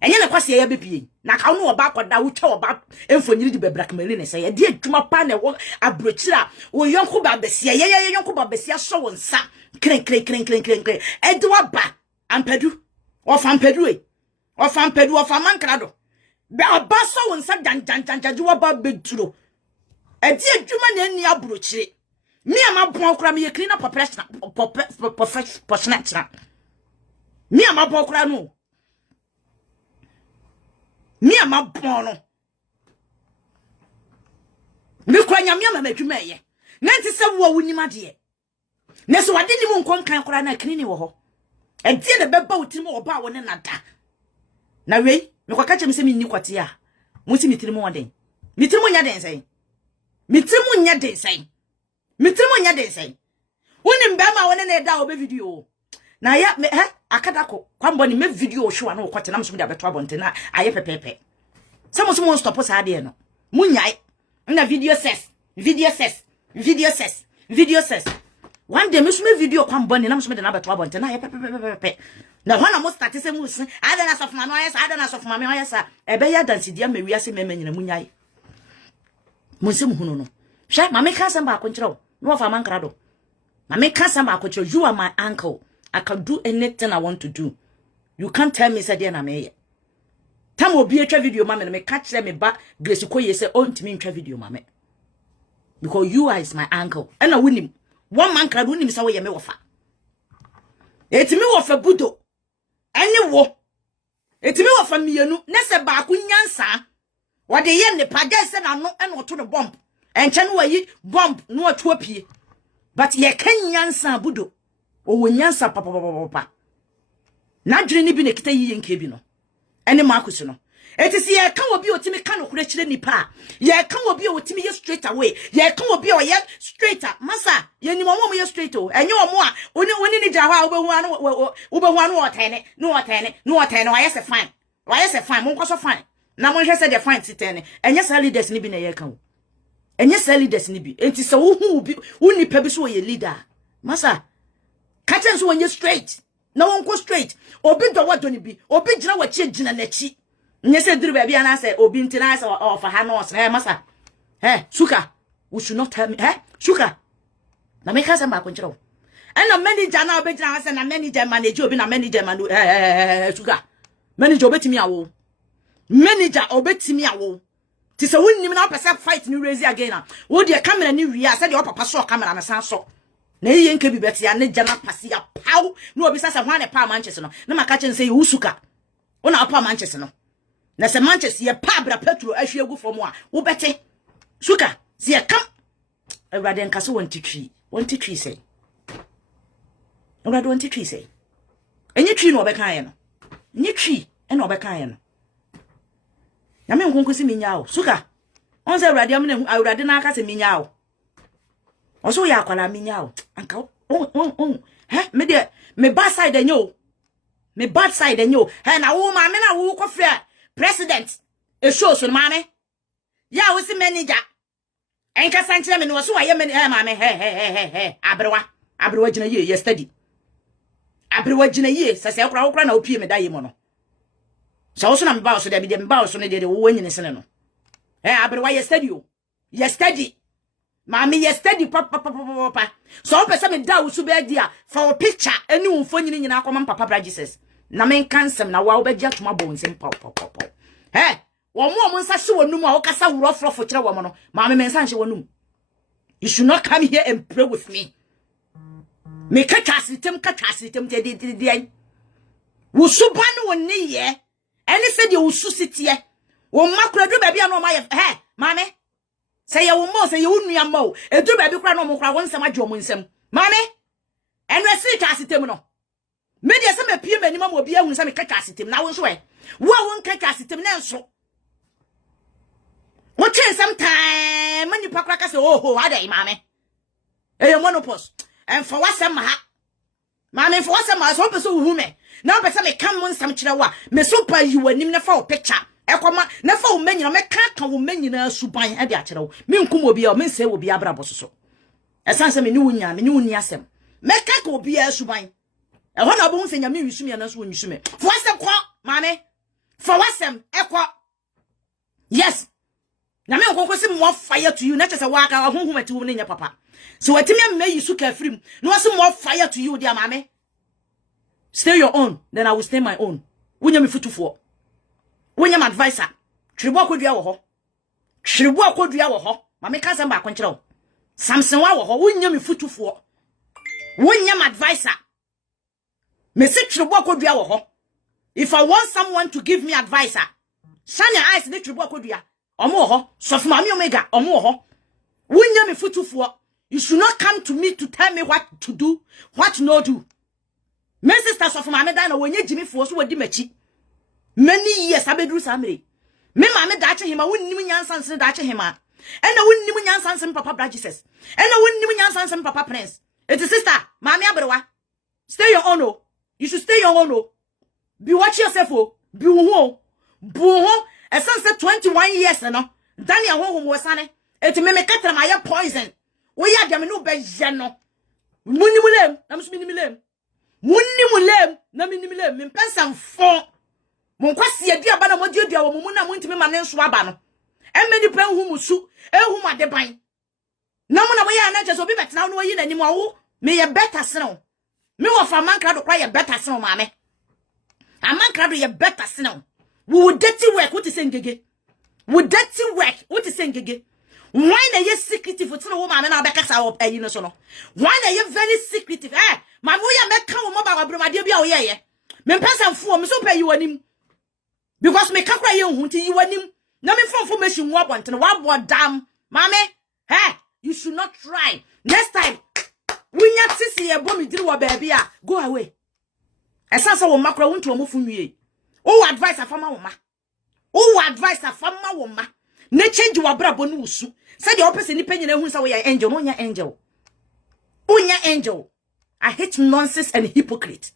enye ne kwasea ya bepie na ka wo ba akoda wo twa wo ba emfonyiri di bebrak mari ne se ye de adwuma pa na wo abrochira wo yonko ba besia ye yonko ba besia so wo nsa kren edwa ba ampadu o fa ampadu e o fa ampadu o fa mankra do be oba so wo nsa jan wo ba beduro edi adwuma na ani abrochire me ama bon okra me ye cleaner professional me ama bon okra no me ama bon no me kwa nyame ama madwuma ye nanti se wo wunima de ne so wade ni mu nkon kan kora na kini ni wo ho edi ne beba wotiri oba wo ne nada na wei me kwa kache me se me ni kwate a mo si mitiri mu waden mitiri mu nya den sen mitiri mu nya den sen mitiri mu nya den sen woni mbema woni na da obe video na ya me akadako kwambo ni me video hwa na kwate na mso de abeto abonte na aye pepepe samo so stop sa de no munyai na video ses one day me video kwambo ni na mso de na abeto abonte na aye pepepe na hwana mo start se mu sin adana sofma no ayesa adana sofma me ayesa ebe ya dance dia me wiase me manyina munyai mo se mu hunu no hwe ma me ka samba akonchiro no fa mankra do ma me ka samba akonchiro you are my uncle. I can do anything I want to do. You can't tell me say na me. Tam obi etwa video mama me catch them me ba Grace Koye say on to me etwa video mama. Because you are my uncle. And I win him. One man can win him say we me wofa. Etimi wofa budo. Any wo. Etimi wofa mienu na se ba ku nyansa. Wode ye ne paja se na no e no to no bomb. Enche no yi bomb no to apie. But ye kan nyansa budo. O nyansa papa na dwene ni bi ne kita yiye nke bi no ene makusi no etisi ye kan obi otimi kan okure kire nipa ye kan obi otimi ye straight away ye kan obi o ye straighter masa ye ni mo ye straight o enye omo a oni ni jaho a obehu anu otene no wa se fine mo kwaso fine na mo hwese de fine titene enye sa leaders ni bi na ye kan o enye sa leaders ni bi enti se wo hu bi unipa bi so ye leader masa Kachen so when straight. No one go straight. Obi do what don't be. Obi jina wa chi jina na chi. Nye se duru baby and I say obi ntina say or for hanos. Hey masa. Hey, Suka. We should not tell me. Hey, Suka. Na me ka say ma konchiro. And na manager na obi jina say na manager manage obi na manager manu. Suka. Manager obi timi awo. Manager obi timi awo. Ti se wonnim na pese fight ni raise again na. Wo de camera ni wi a say de papa so camera na san so. Na ye nke bi beti ya ne jana pasi ya paw no obi sasa hwan ne pa Manchester no na maka chen say Usuka ona pa Manchester no na se Manchester ye pa bra petro ahwe egu from a wo bete Suka se ye kam awrade nka so won titwi say awrade won titwi say enye twi no obeka ye no enye twi ena obeka ye no na me nkonkosi minya o Suka on say awrade am na awrade na aka se minya o Oso ya kwala minya o anka me bad side enyo he na wo ma me na wo kofia president e show so ma me ya wo si manager enka sanchire me no so wa ye me he ma me he abrewa gina ye study abrewa gina ye sase okra na opie me da ye mo no so wo so na me ba so de me ba so ne de wo wanyine sene no abrewa ye study o ye study Mami yesterday papa so pese me da usu be dia for picture eni unfo nyini nyina akoma papa bra Jesus na men kansem na wa obegya toma bo nsem papa wo mo nsa hye wonum a wo kasa wuro frofo kire wo mo no mami men nsa hye wonum you should not come here and pray with me me ka twasitem de wo subanu woni ye eni se de wo susitie wo makura do ba bia no ma ye mami say you mo say you nua mo edu ba bi kura no mo kura won nsem adwo mo nsem mame enwe si twa sitem no me de se me pie mani ma mo bi ahun se me ka twa sitem na won so wo won ka twa sitem na nso wo chen some time mani pa kura ka se oh adai mame monopause and for what some ha mammy for what some as hope so woman now but some come on some chirawa me super you and him for picture ekoma na fa wo manyina me ka wo manyina suban e de akere wo me nkum obi a me nse obi abrabo so esanse me ni wonya me ni woni asem me ka obi a suban e ho na bo nse nya me wisum ya na so wonyisu me fo asem kwa mame fo wasem ekwa yes na me nkonko si mo fire to you na chese wa ka honhom ati wo ne nya papa so watimi me yisu ka frim na wase mo fire to you dia mame stay your own then I will stay my own wonya me futufo wonya my advisor twiribo akodua wo ho twiribo akodua wo ho mame ka sem ba akonkyere wo Samson wa wo ho wonya me futufo wonya my advisor me se twiribo akodua wo ho if I want someone to give me advice shine your eyes ne twiribo akodua omo ho sofu mame omega omo ho wonya me futufo you should not come to me to tell me what to do what not do me sister sofu mame dan na wonya jimi fo so wadi machi many years abedru samre me mame da ache hima wonnim nyansanse da ache hima ena wonnim nyansanse papa bra Jesus ena wonnim nyansanse papa Prince it is sister mame abrewa stay your own oh you should stay your own oh be watch yourself oh be wo bo esanse 21 years no Daniel ho wo sane eti me katra ma ye poison wo ya dem no be je no munimulem na msuminimulem munimulem na minimulem me pensan fo mon kwasi adi aba na modiedia wo mu na montimi ma ne nso aba no emedi pan hu musu ehu ma de ban na mo na mo ya na je so bi betena no yi na nim wo me ye better sene me wo fa man krado kwa ye better sene ma me aman krado ye better sene wo dirty work what is ngege wo dirty work what is ngege why na ye secretive tene wo ma me na be kasa wo ayi no so no why na ye very secretive ma mo ya me ka wo mo ba wabromade bia wo ye me pesa mfo me so pa yi wanim because me kakra ye hunti yi wanim na me from machine wo abonte wa bodam mame you should not try next time winya tisi ye bo me diri wo baby a go away esanse wo makra wonto mo funwie o advice afama wo ma o advice afama wo ma na change wo brabo no usu say the opposite ni panyina hu say wo ya angel no nya angel unya angel I hate nonsense and hypocrite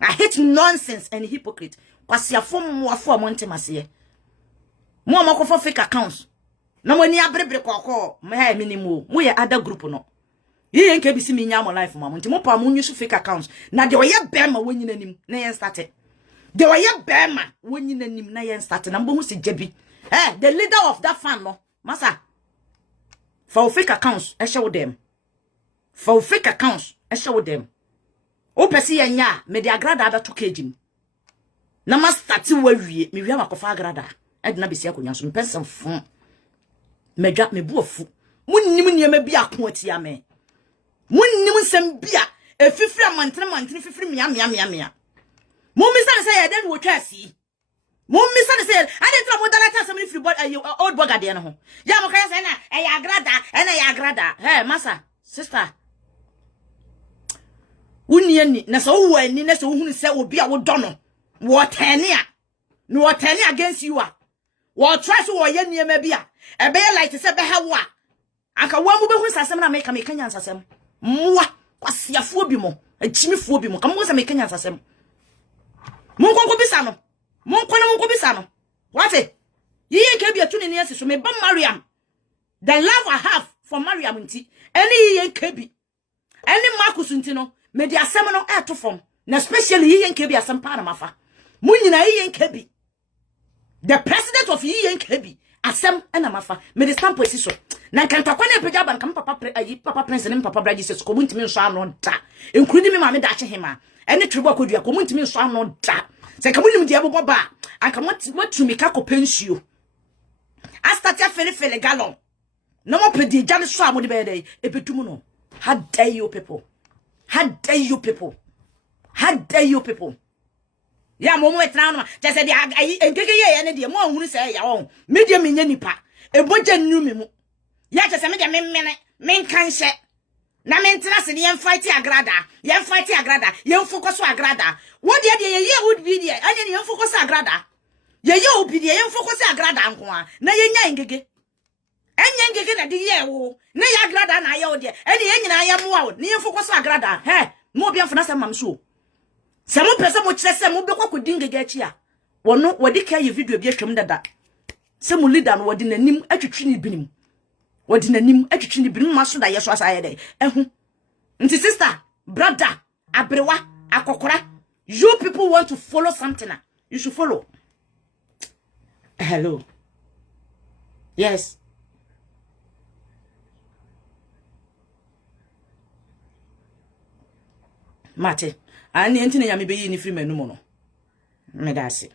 I hate nonsense and hypocrite kwasi afom mo afo amontemase mo amakofo fake accounts na mo ni abrebre kokko me minimo mo ye other group no ye nke bisi mi nya mo life mo nti mo pa mo nyusu fake accounts na de oye bema wonyina nim na yen start de oye bema wonyina nim na yen start na mbo hu se jabi the leader of that fan no masa for fake accounts e show them for fake accounts e show them o pesi yenya me de agrada ada to kejim na ma start wawie me wi makofa agrada edna besi akonya so mpensem fun medwa me buofu munnim niema bi akoatia me munnim nsem bia efifiri amantene fifiri mia mummisa ne say ye den wo twasi mummisa ne say ade tra mo dalata asem ni free old bogade no ho ya mo kan say na ya agrada masa sister uniani na so wo ani na so hunu say obi a wo dono wo tania against you a wo try so wo ye niema bia e be like say be ha wo a anka wo mu be hu sasem na meka nya nsasem mwa kwasiafo bi mo achimifo bi mo ka mo se meka nya nsasem mon konko bisa no what ye ke bia tuni ne asiso me ba Mariam the love I have for Mariam nti eni ye ke bi eni Marcus nti no me di asem no eto form na especially ye ke bi asem pa na mafa munyina ye ke bi the president of ye ke bi asem na mafa me di stamp esiso na kan takwa na peja ban kam papa Prince ne papa Bra Jesus ko muntimi nso ano da enkrudi mi ma me da ache hema ene tribo akodua ko muntimi nso ano da se kamunim dia bobo ba anka matumi ka ko pensio astatia fele gallon no mo pedi jane so amode be dey ebetum no how dare you people ya mo etra no je se dia enkeke ye ne dia mo ahunu se ya won media menya nipa eboja nnumi mu ya je se media men kan hye na mentina se yen fight agrada yen focus agrada wo de ye would be there anya yen focus agrada ye obi de yen focus agrada nko a na yen nya ngege Enye ngege na de ye wo. Na ya agrada na ye wo de. Ene ye nyina ya mo wo. Ne focus agrada. He, mo bia fana se mam so. Se mo pese mo kire se mo be kwakodi ngege achi a. Wono wodi ka ye video bi atwam dada. Se mo leader no wodi nanim atwitwi ni binim. Wodi nanim atwitwi ni binim maso da ye so asa ye de. Ehu. Nti sister, brother, abrewa, akokora. You people want to follow something. You should follow. Hello. Yes. Mate. Ani enti na yame beyi ni free menu mo no. Me da ase.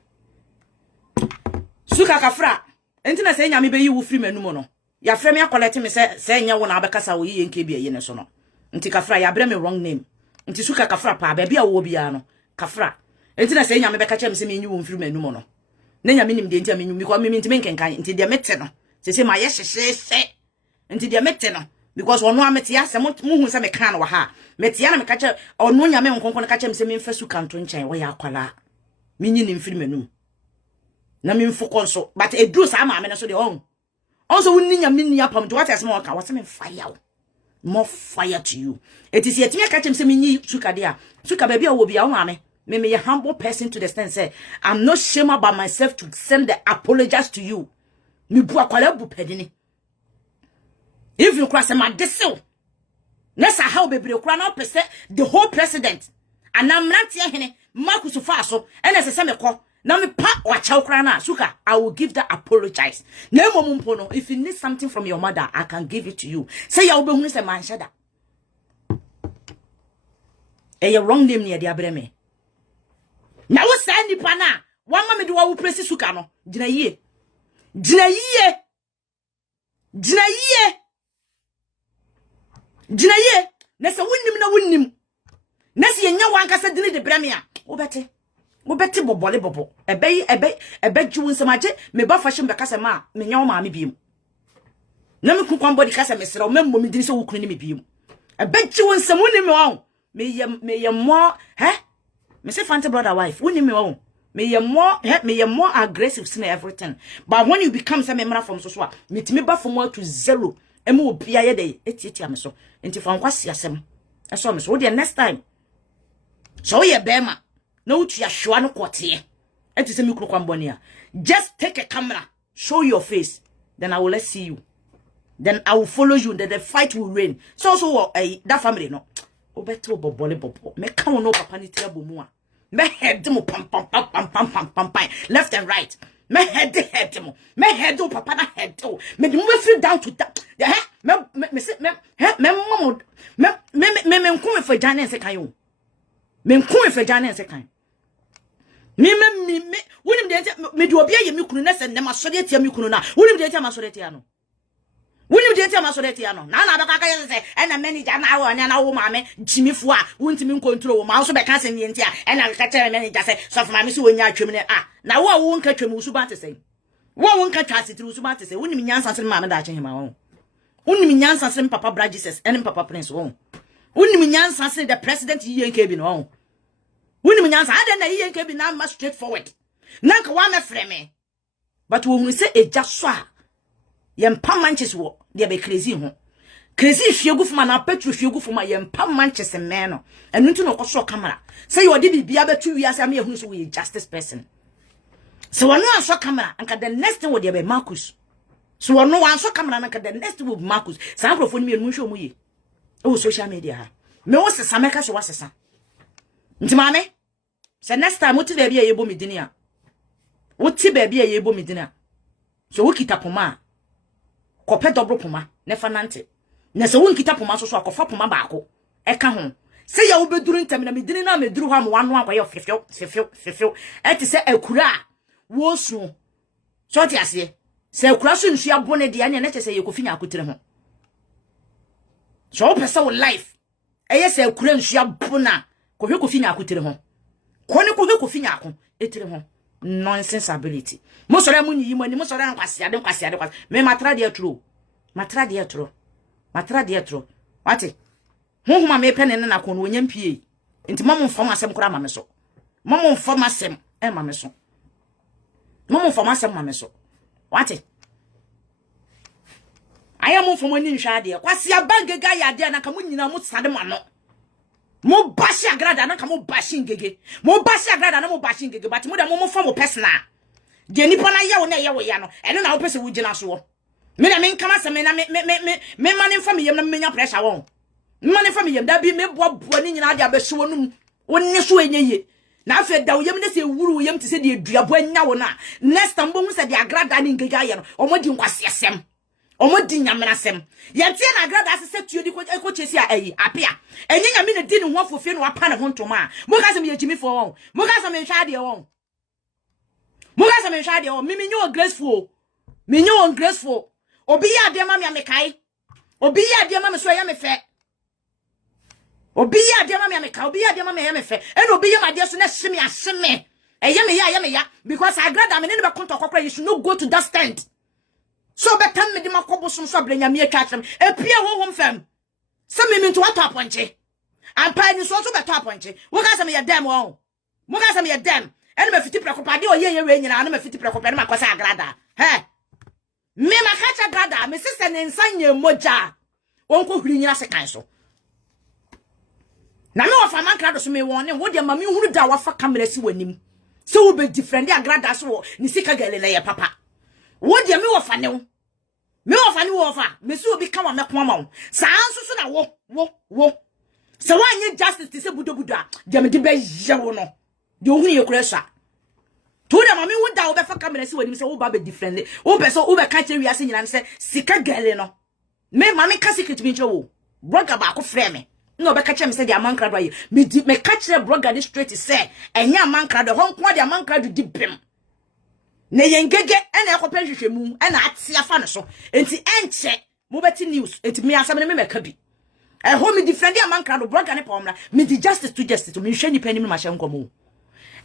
Suka kafra. Enti na se nyame beyi wo free menu mo no. Ya frɛ me akolete me se nya wo na abekasa wo yi nke bia ye ne so no. Nti kafra ya bre me wrong name. Nti suka kafra pa ba bia wo bia no. Kafra. Enti na se nyame beka cha me se me nyi wo free menu mo no. Na nyame nim de enti amenyu mi ko me ntime nkenkan nti de mete no. Se ma ye hyehye. Nti de mete no. Because ono amete ya se mo hu se me kan wa ha. Mete ya na me ka cha ono nyame nkonkon ka cha me se me mfa suka nto nchen wo ya akwala. Me nyi nim free menu. Na me mfoko nso but edru sa ma me no so de on. Also wonni nyame ni apam to what as me waka wase me fire. More fire to you. It is yet me catch him say me nyi suka de a. Suka ba bia wo bia wo ame. Me a humble person to the stand say I'm not shame about myself to send the apologies to you. Me bu akwala bu pedini. If you cross my desil. Nessa how bebre kura na pese the whole president. And I'm not here Marcus Faso and as a same call. Now me pa wacha kura na suka I will give the apologize. Nemo mumpono if you need something from your mother I can give it to you. Say ya obe hu se man shada. E wrong name near the abreme. Na wo sa nipa na wa ma me de wo presi suka no gina yie na se wonnim na se yenya wankasa dini de breme a wo beti bobo ebe jiwu nsemaje me ba fashion be kasa ma me nya wo ma me biem na me kunkwan body kasa me sere o memmo me dini se wo kunu ni me biem ebe jiwu nsem woni me wo me ye mo me say fancy brother wife woni me wo me ye more aggressive than everything but when you become some member from so me timi ba from 1 to 0 e mo bia ye dey etieti am so enti fa nkwase asem e so me so the next time so ye bema na utu ya hwa no kote enti se me kuro kwamboni a just take a camera show your face then I will let see you then I will follow you then the fight will reign so that family no obeto bobole bobo me ka no papa ni tia bomu a me head mo pam left and right me head mo me head papa na head me de mo free down to that me nkum e fa jane se kan yo me nkum e fa jane se kan me wonim de me de obi aye me kunu na se ne ma so de tia me kunu na wonim de tia ma so de tia no woni de tia ma so de tia no na baka ka se e na manager na wo nya na wo ma me jimifu a wontimi control wo ma so be ka se mi ntia e na ka tell manager se so for ma me so wonya atwem ne na wo nka twem usu ba te se wo nka twa sitiri usu ba te se wonim nyansa se ma me da che hema wo wonim nyansa se papa bra Jesus en papa prince wo wonim nyansa se the president yenke bi no wo wonim nyansa ade na yenke bi na ma straight forward na ka wa me freme but wo hu se eja so a yempa manches wo de be crazy ho crazy hwiegu fuma na petro hwiegu fuma yempa manches men no enu nti no koso camera say you de bibia betu wi ase am ye hu so we justice person so wonu anso camera anka the next thing wo de be Marcus so wonu anso camera anka the next thing wo Marcus sa microphone mi enu hwe omu ye o social media ha me wo sesa meka so wasesa nti mame say next time wo ti be bia ye bo medini a wo ti be bia ye bo medini a so wo kita poma kope double poma ne fanante na se won kita poma so akofa poma baako e ka ho se ya obeduru ntem na medini na meduru ho am wano akwaye fefew eti se akura wo su so ti ase se akura so nsu abone de anya na che se ye kofinya akotire ho so pesa wo life eye se akura nsu abona kohwe kofinya akotire ho kone kohwe kofinya ako etire ho nonsense ability mo sore mu nyi mani mo sore ankwase ade me matra de atro wate honhoma me pene na kono wonya mpie enti mamo mfam asem kora ma me so mamo mfam asem ma me so mamo mfam asem ma me so wate aya mo fo ni nhwa de kwase abangega ya de na ka mo nyina mo sade mo no mo bashi agrada na ka mo bashi ngege mo bashi agrada na mo bashi ngege but mo da mo fa mo personal de nipa na ya wo ya no eno na wo pese wo gina so wo me na me nkama se me na me mane fa me yem na menya pressure wo mane fa me yem da bi me bobo ni nyina de abehye wonum wonni so enye na afa da wo yem na se wuru yem te se de aduabo anya wo na next time bo hu se de agrada ni ngege aye no omodi nkwase asem omodi nyamenasem yente na agrada asese tuo di ko chesi ayi apia enye nyame na di ne ho afofie no apa ne ho ntoma mo ka se me yejimi fo won mo ka se me hwa de won mo ka se me hwa de won mi nyo graceful mi nyo graceful obi ya de ma me amekai obi ya de ma me so ya me fe obi ya de ma me amekai obi ya de ma me ya me fe eno obi ya ma de so na hye me ahye me ya because agrada me ne be konto kokora you should not go to that stand. So betam me di makobo so brenya me atwatwem epia honhom fam se me nto ato aponche ampa ni so beto aponche wo ka se me ye dem won mo ka se me ye dem ene me fiti prekopa de oye we nyina na me fiti prekopa ne makosa agrada he me makacha agrada me sese ne nsanye moja wonko huri nyina se kan so na me wo fa man krado so me won ne wo de ma me huru da wa fa camera si wanim se wo be different agrada so ni sika galele ye papa wo de me wo fa ne wo me ofa ni wo fa me si obi ka wa me koma wo sa anso so na wo se wa nye justice ti se budo a de me de be ye wo no de ohun ye kura sha to de ma me wo da wo be fa camera si wani se wo ba be different wo be so wo be ka che wi ase nyina se sika gale no me ma me ka secret bi nche wo blogger ba ko frɛ me no be ka che me se de amankrado aye me ka che blogger ni straight say enya amankrado ho nko de amankrado di bem ne yengege ena ekopɛ hwehwɛmu ena ate afa no so enti enche mo beti news enti me asam ne me meka bi ho me defend amankrado blogger ne pomra me di justice to justice me hwɛ nipa ni me ma hye nkomo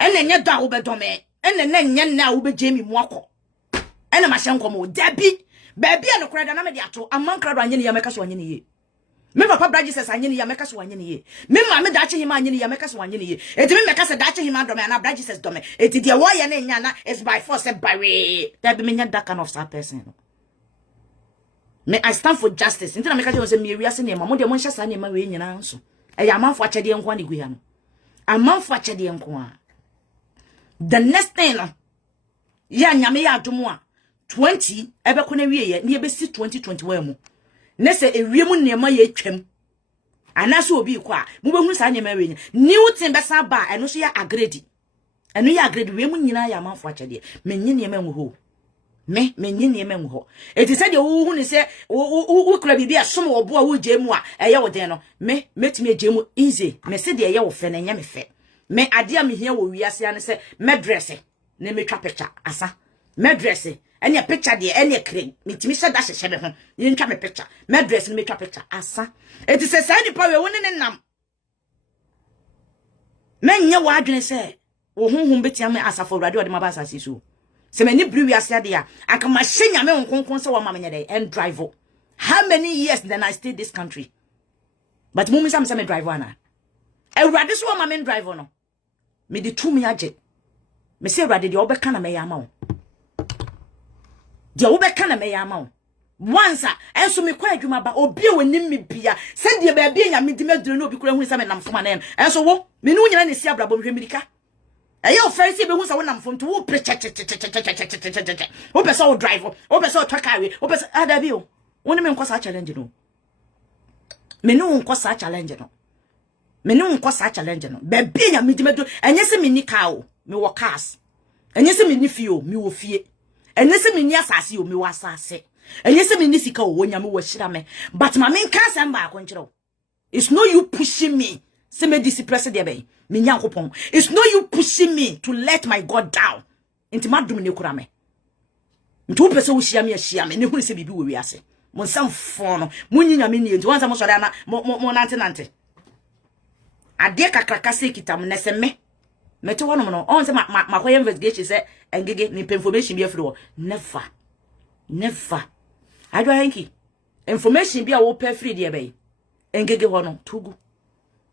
ena nye do a wo be dome ena na nye na wo be jemi mu akɔ ena ma hye nkomo dabi baabi a no kora da na me de ato amankrado anye ne ya meka so anye ne ye me papa bra Jesus anye ne ya meka so anye ne ye me ma me da che hima anye ne ya meka so anye ne ye eti me meka se da che hima dome na bra Jesus dome eti de wo ye ne nya na is by force by way that be me nya that kind of sad person me I stand for justice ntina meka che se me wi ase ne ma mo de mo nhya sa ne ma we nyina nso e ya amanfo achede enko ne gu ya no amanfo achede enko a the next thing no ya nyame ya adomo a 20 ebe ko na wie ye ne ebe si 2021 mu ne se ewiem nema ye twam anaso obi kwa mo behu sa nema we nya new thing be sa ba eno so ya agredi eno ya agredi we mu nyina ya amanfo achede menye nema nwo ho menye nema nwo ho eti se de wo hu ne se wo kura bibia som wo bo a wo je mu a eye wo den no metimi je mu easy me se de eye wo fe na nya me fe me ade a me hia wo wiase ane se me dress ne me twa picture asa me dress ene picture de ene kren mitimi se da hye be ho ye ntwa me picture me dress ne me twa picture asa eti se sai nipa we woni ne nam menye wo adwene se wo honhom betia me asafo radio de maba asase so se mani briwi ase de ya aka ma hyenya me nkonkon se wo ma menye de and drive how many years then I stay this country but mummy sam se me drive ana ewrade so wo ma me drive no me de tu me age me se ewrade de obeka na me ya ma wo de obeka na me ya ma wo once enso me kwa adwuma ba obi e wonim me bia se de ba bia nya me di meduro no obi kura hu se me nam foma na enso wo me nu nyina ne si abrabo hwe mirika eye o ferisi be hu se wo nam fom to wo pre che wo pesa wo drive wo pesa wo twakawe wo pesa adabi o woni me nkosa challenge no me nu nkosa challenge no me nu nkosa challenge no ba bia nya me di meduro enye se me ni ka o me wo cars enye se me ni fie o me wo fie enye se me ni asase o me wo asase enye se me ni sika o wonya me wo hira me but ma me nka sam ba akonchiro it's no you pushing me se me dispress de be me nyankopon it's no you pushing me to let my God down enti madum ne kura me ntu pese wo hia me ne hu se bibi wo wi ase mo nsam fo no mo nyinya me ni enti wansa mo sore na mo nante ade kakraka se kitam ne se me te wono no on se ma koye investigation se engege ni information bi afiri wo never adwa hanki information bi a wo pa free de be engege ho no tugu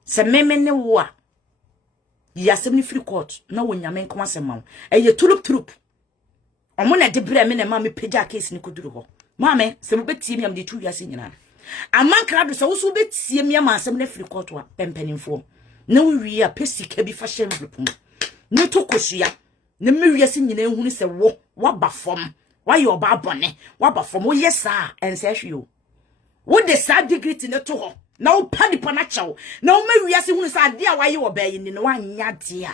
se meme ne wo a yasem ni free court na wo nyame nko asema wo eye turup omo na de bre me na ma me pagya case ni koduru ho Mame, se mo betie me am de 2 years nyina. Amankra do se wo so betie me am asem na free court wa pempanimfo. Na wo wi a pesika bi fa hye mfepum. Ne to kosua. Ne me wi ase nyina ehunu se wo ba fom. Wa ye oba bone. Wa ba fom wo yesa ense hwe o. Wo de sa degree ti ne to ho. Na wo pa nipa na chawo. Na wo me wi ase hunu se ade a wa ye oba yi ni no wa nya de a.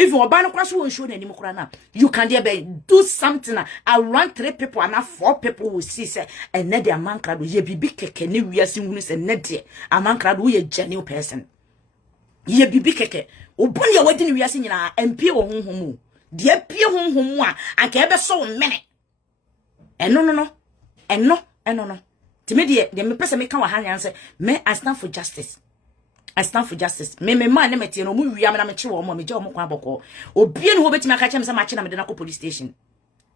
If you are crash one show any more, you can do something around 3 people and 4 people will see say and net their man crowd ye be keke ni we are seeing and net a man crowd we a genuine person. Ye be keke. Obon your wedding we are seeing MP or home. Dear peer home I can ever so many. And no. To me, the me person make our hand and say, may I stand for justice. I stand for justice. Me man na meti no mu wi am na me che wo mo me je wo kwa boko. Obi en ho beti maka chem se ma che na me de na ko police station.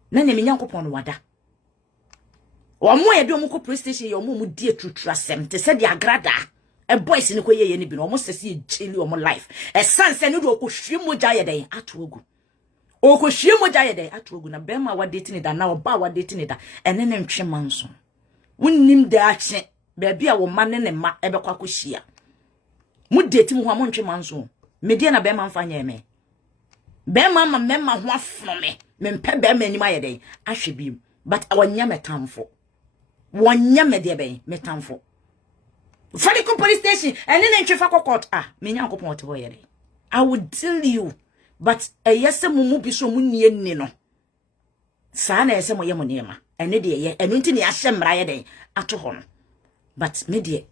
Na ne me nyankopon no wada. O mo ye de mo ko police station ye mo di atutru asem te se de agrada. E boys ni ko ye ni bi no mo sese ye cheli o mo life. E sanse ni do ko hwie moja ye den atogu. O ko hwie moja ye den atogu na be ma wa date ni da na o ba wa date ni da. Ene ne ntwe manso. Wonnim da ache. Be bia wo ma ne ma e be kwa ko hia. Mu date mu ho amontwe manso me dia na be ma mfa nya me be ma ma me ma ho afro me mpe be ma anim ayeden ahwe bi but awanya metamfo wonya me de be metamfo Falico police station and then ntwe fa court me nya nkopon te ho yere I would tell you but yes mu bi so mu nie ni no sa na ese mo ye mo niema ene de ye enu nti ne ahye mra ye den ato ho no but me de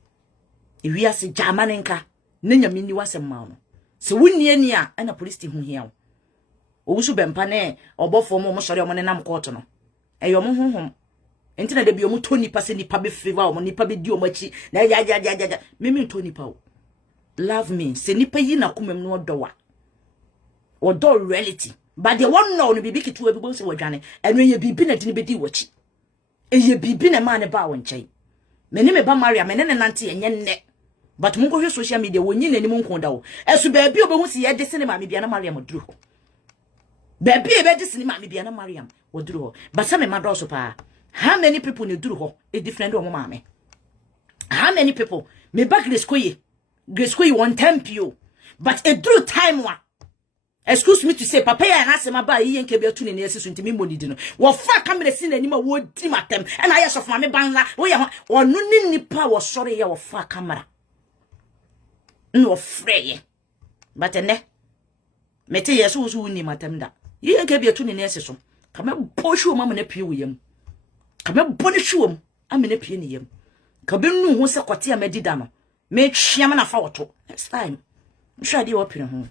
wi ase jamanenka nenya mini wasem ma no se wunnie ni a na police ti hu hia o wusu bempa ne obofo mo sori o ne nam court no eyo mo honhom enti na de bi o mo toni pa se nipa be favor o mo nipa be di o machi na ja mimi toni pa o love me se nipa yi na komam no odowa odo reality but the one no no bibi kitu ebi se wadwane eno ye bibi na dini be di wachi eye bibi na ma ne ba wo nkyai me ne me ba Maria me ne nante enye nne but mungo hwe social media wonyi nanim nkonda wo esu baabi obehu si ye de cinema me bia na Mariam duru ho baabi e be de cinema me bia na Mariam woduru ho but some ma do so pa how many people ne duru ho e different o mo ma me how many people me back Grace Koye one tempio but e duru time wa excuse me to say papa ya na asema ba yi nke bia tu ne esi so ntimi monidi no wo fa camera si na nima wo di matem e na yeso fa me banla wo ye ho onu ni nipa wo sori ya wo fa camera no freye but ene mete yeso so ni matem da yi nke bia tu ne esi so kama poshu ma na pie wo yam kama boni shuom amene pie ne yam ka benu ho se kote amedida no me twiam na fa woto next time nhwade wo pire ho